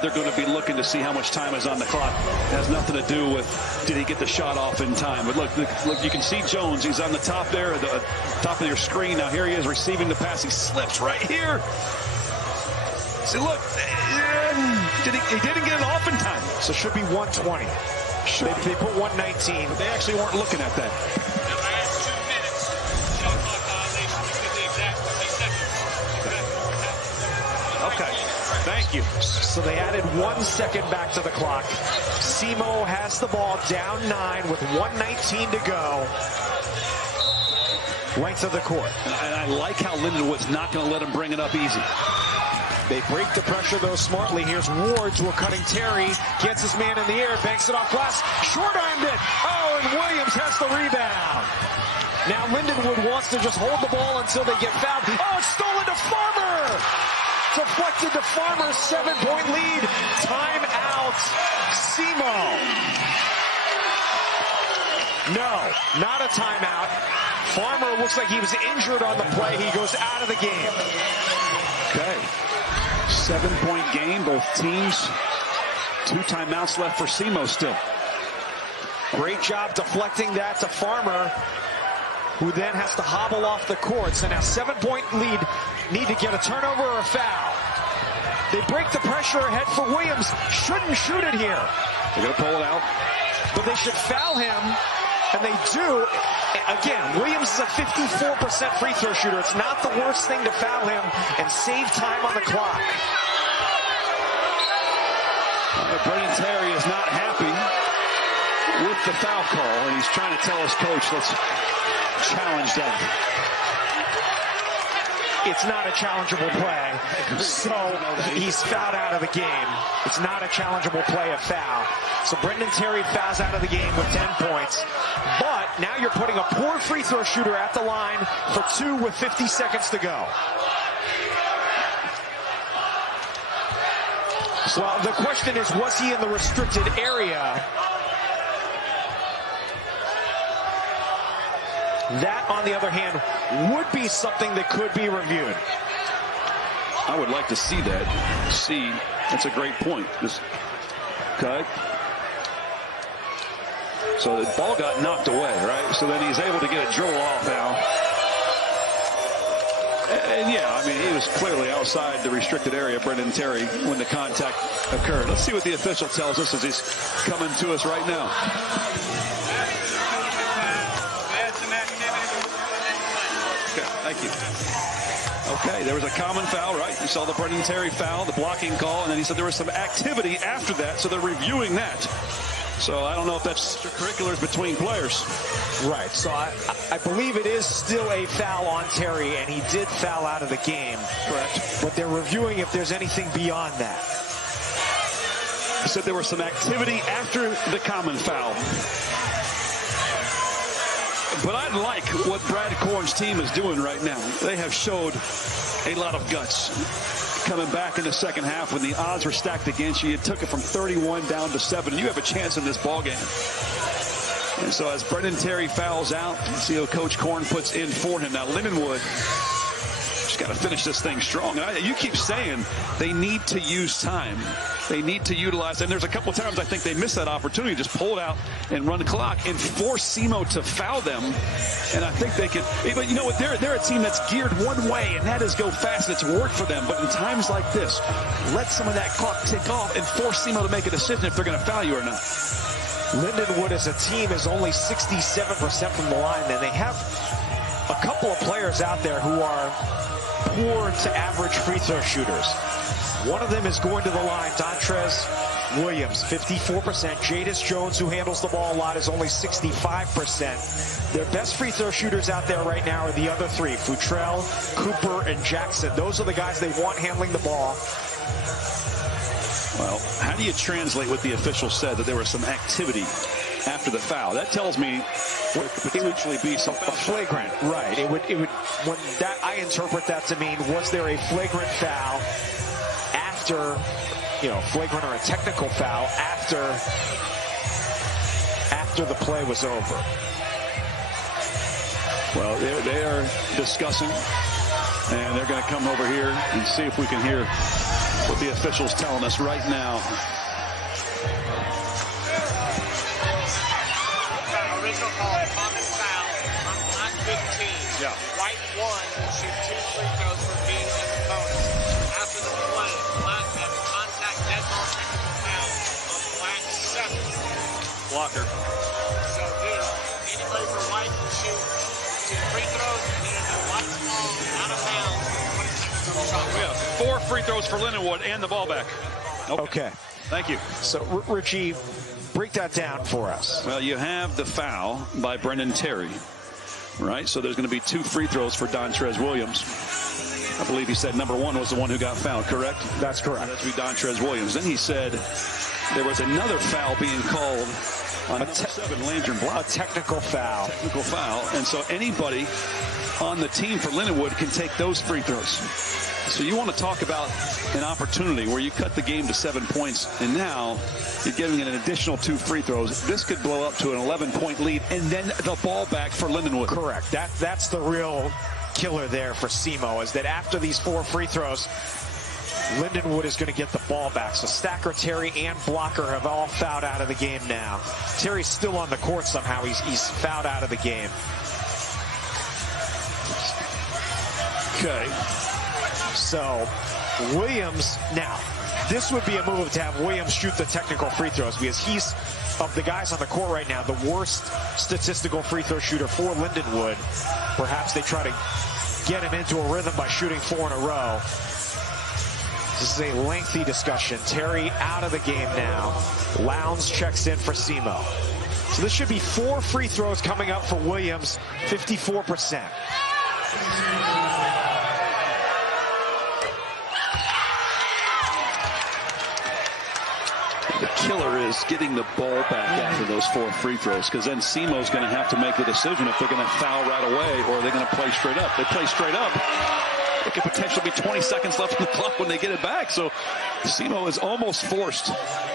they're going to be looking to see how much time is on the clock. It has nothing to do with did he get the shot off in time. But look, you can see Jones. He's on the top there, at the top of your screen. Now here he is receiving the pass. He slips right here. See, look, he didn't get it off in time. So it should be 120. They put 119. But they actually weren't looking at that. Okay, thank you. So they added 1 second back to the clock. Simo has the ball down 9 with 1:19 to go. Length of the court. And I like how Lindenwood's not going to let him bring it up easy. They break the pressure, though, smartly. Here's Ward to a cutting Terry. Gets his man in the air, banks it off glass. Short-armed it. Oh, and Williams has the rebound. Now Lindenwood wants to just hold the ball until they get fouled. Oh, it's stolen to Farmer. Deflected to Farmer, 7-point lead. Timeout, Simo. No, not a timeout. Farmer looks like he was injured on the play. He goes out of the game. Okay. 7-point game, both teams. 2 timeouts left for Simo still. Great job deflecting that to Farmer, who then has to hobble off the court. So now 7-point lead, need to get a turnover or a foul. They break the pressure ahead for Williams. Shouldn't shoot it here. They're going to pull it out. But they should foul him, and they do. Again, Williams is a 54% free throw shooter. It's not the worst thing to foul him and save time on the clock. Brendan Terry is not happy with the foul call, and he's trying to tell his coach, let's challenge that. it's not a challengeable play. So he's fouled out of the game. It's not a challengeable play, a foul. So Brendan Terry fouls out of the game with 10 points. But now you're putting a poor free throw shooter at the line for 2 with 50 seconds to go. Well, the question is, was he in the restricted area? That, on the other hand, would be something that could be reviewed. I would like to see that. That's a great point. Okay. So the ball got knocked away, right? So then he's able to get a dribble off now. And yeah, I mean, he was clearly outside the restricted area, Brendan Terry, when the contact occurred. Let's see what the official tells us as he's coming to us right now. Okay, thank you. Okay, there was a common foul, right? You saw the Brendan Terry foul, the blocking call, and then he said there was some activity after that, so they're reviewing that. So I don't know if that's extracurriculars between players. Right, so I believe it is still a foul on Terry, and he did foul out of the game. Correct. But they're reviewing if there's anything beyond that. He said there was some activity after the common foul. But I like what Brad Korn's team is doing right now. They have showed a lot of guts. Coming back in the second half when the odds were stacked against you. You took it from 31 down to 7, and you have a chance in this ball game. And so as Brendan Terry fouls out, you see who Coach Korn puts in for him. Now Lindenwood just got to finish this thing strong. And you keep saying they need to use time. They need to utilize, and there's a couple of times I think they missed that opportunity, just pull it out and run the clock and force SEMO to foul them. And I think they could, but you know what, they're a team that's geared one way, and that is go fast. It's worked for them. But in times like this, let some of that clock tick off and force SEMO to make a decision if they're going to foul you or not. Lindenwood as a team is only 67% from the line, and they have a couple of players out there who are poor to average free throw shooters. One of them is going to the line, Dontrez Williams, 54%. Jadis Jones, who handles the ball a lot, is only 65%. Their best free throw shooters out there right now are the other three, Futrell, Cooper, and Jackson. Those are the guys they want handling the ball. Well, how do you translate what the official said, that there was some activity after the foul? That tells me it would potentially be some flagrant. Right. It would when that, I interpret that to mean, was there a flagrant foul after, flagrant or a technical foul after the play was over? Well, they are discussing, and they're going to come over here and see if we can hear what the official's telling us right now. Original call, common foul on Black 15. Yeah. White 1 will shoot 2 free throws for being an opponent. After the play, Black had contact dead ball technical foul on Black 7. Blocker. So here, anybody for White will shoot 2 free throws, and then if White's ball out of bounds, 20 seconds on the shot. We have 4 free throws for Lindenwood and the ball back. Okay. Thank you. So, Richie, break that down for us. Well, you have the foul by Brendan Terry, right? So there's going to be 2 free throws for Dontrez Williams. I believe he said number 1 was the one who got fouled, correct? That's correct. That's be Dontrez Williams. Then he said there was another foul being called on number 7, Landry Block. A technical foul. Technical foul. And so anybody on the team for Lindenwood can take those free throws. So you want to talk about an opportunity where you cut the game to 7 points, and now you're giving it an additional 2 free throws. This could blow up to an 11-point lead, and then the ball back for Lindenwood. Correct. That's the real killer there for SEMO, is that after these 4 free throws, Lindenwood is going to get the ball back. So Stacker, Terry, and Blocker have all fouled out of the game now. Terry's still on the court somehow. He's fouled out of the game. Okay. So Williams, now, this would be a move to have Williams shoot the technical free throws, because he's, of the guys on the court right now, the worst statistical free throw shooter for Lindenwood. Perhaps they try to get him into a rhythm by shooting 4 in a row. This is a lengthy discussion. Terry out of the game now. Lowndes checks in for SEMO. So this should be 4 free throws coming up for Williams, 54%. The killer is getting the ball back after those 4 free throws, because then SEMO's going to have to make the decision if they're going to foul right away or are they going to play straight up. They play straight up. It could potentially be 20 seconds left on the clock when they get it back. So SEMO is almost forced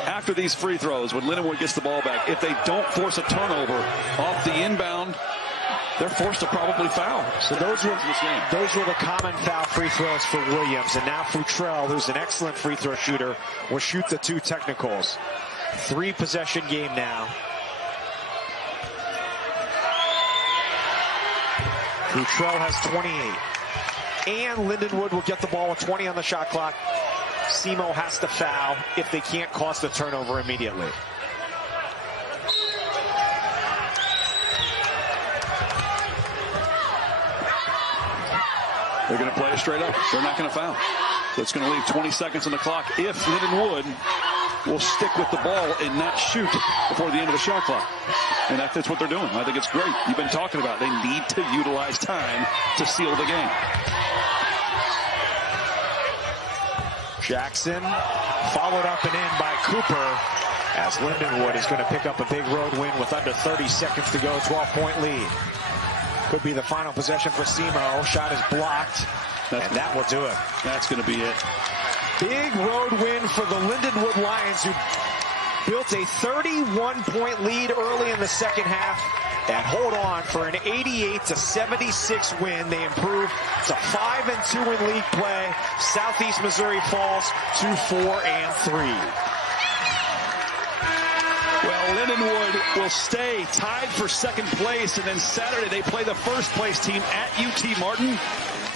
after these free throws when Lindenwood gets the ball back. If they don't force a turnover off the inbound, they're forced to probably foul. So those were the common foul free throws for Williams. And now Futrell, who's an excellent free throw shooter, will shoot the 2 technicals. 3-possession game now. Futrell has 28. And Lindenwood will get the ball with 20 on the shot clock. SEMO has to foul if they can't cause the turnover immediately. They're going to play it straight up. They're not going to foul. So it's going to leave 20 seconds on the clock if Lindenwood will stick with the ball and not shoot before the end of the shot clock. And that's what they're doing. I think it's great. You've been talking about they need to utilize time to seal the game. Jackson followed up and in by Cooper, as Lindenwood is going to pick up a big road win with under 30 seconds to go. 12-point lead. Could be the final possession for SEMO. Shot is blocked, and that will do it. That's going to be it. Big road win for the Lindenwood Lions, who built a 31-point lead early in the second half and hold on for an 88-76 win. They improve to 5-2 in league play. Southeast Missouri falls to 4-3. Well, Lindenwood will stay tied for second place, and then Saturday they play the first place team at UT Martin.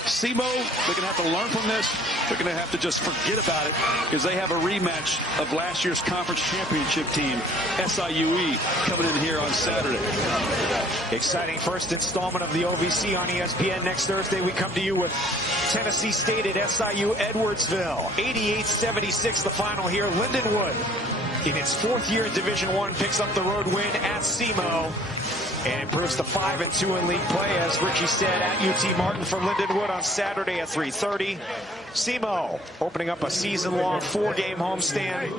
SEMO, they're going to have to learn from this. They're going to have to just forget about it, because they have a rematch of last year's conference championship team, SIUE, coming in here on Saturday. Exciting first installment of the OVC on ESPN. Next Thursday, we come to you with Tennessee State at SIU Edwardsville. 88-76, the final here. Lindenwood, in its 4th year in Division I, picks up the road win at SEMO and improves to 5-2 in league play, as Richie said, at UT Martin for Lindenwood on Saturday at 3:30. SEMO opening up a season-long 4-game homestand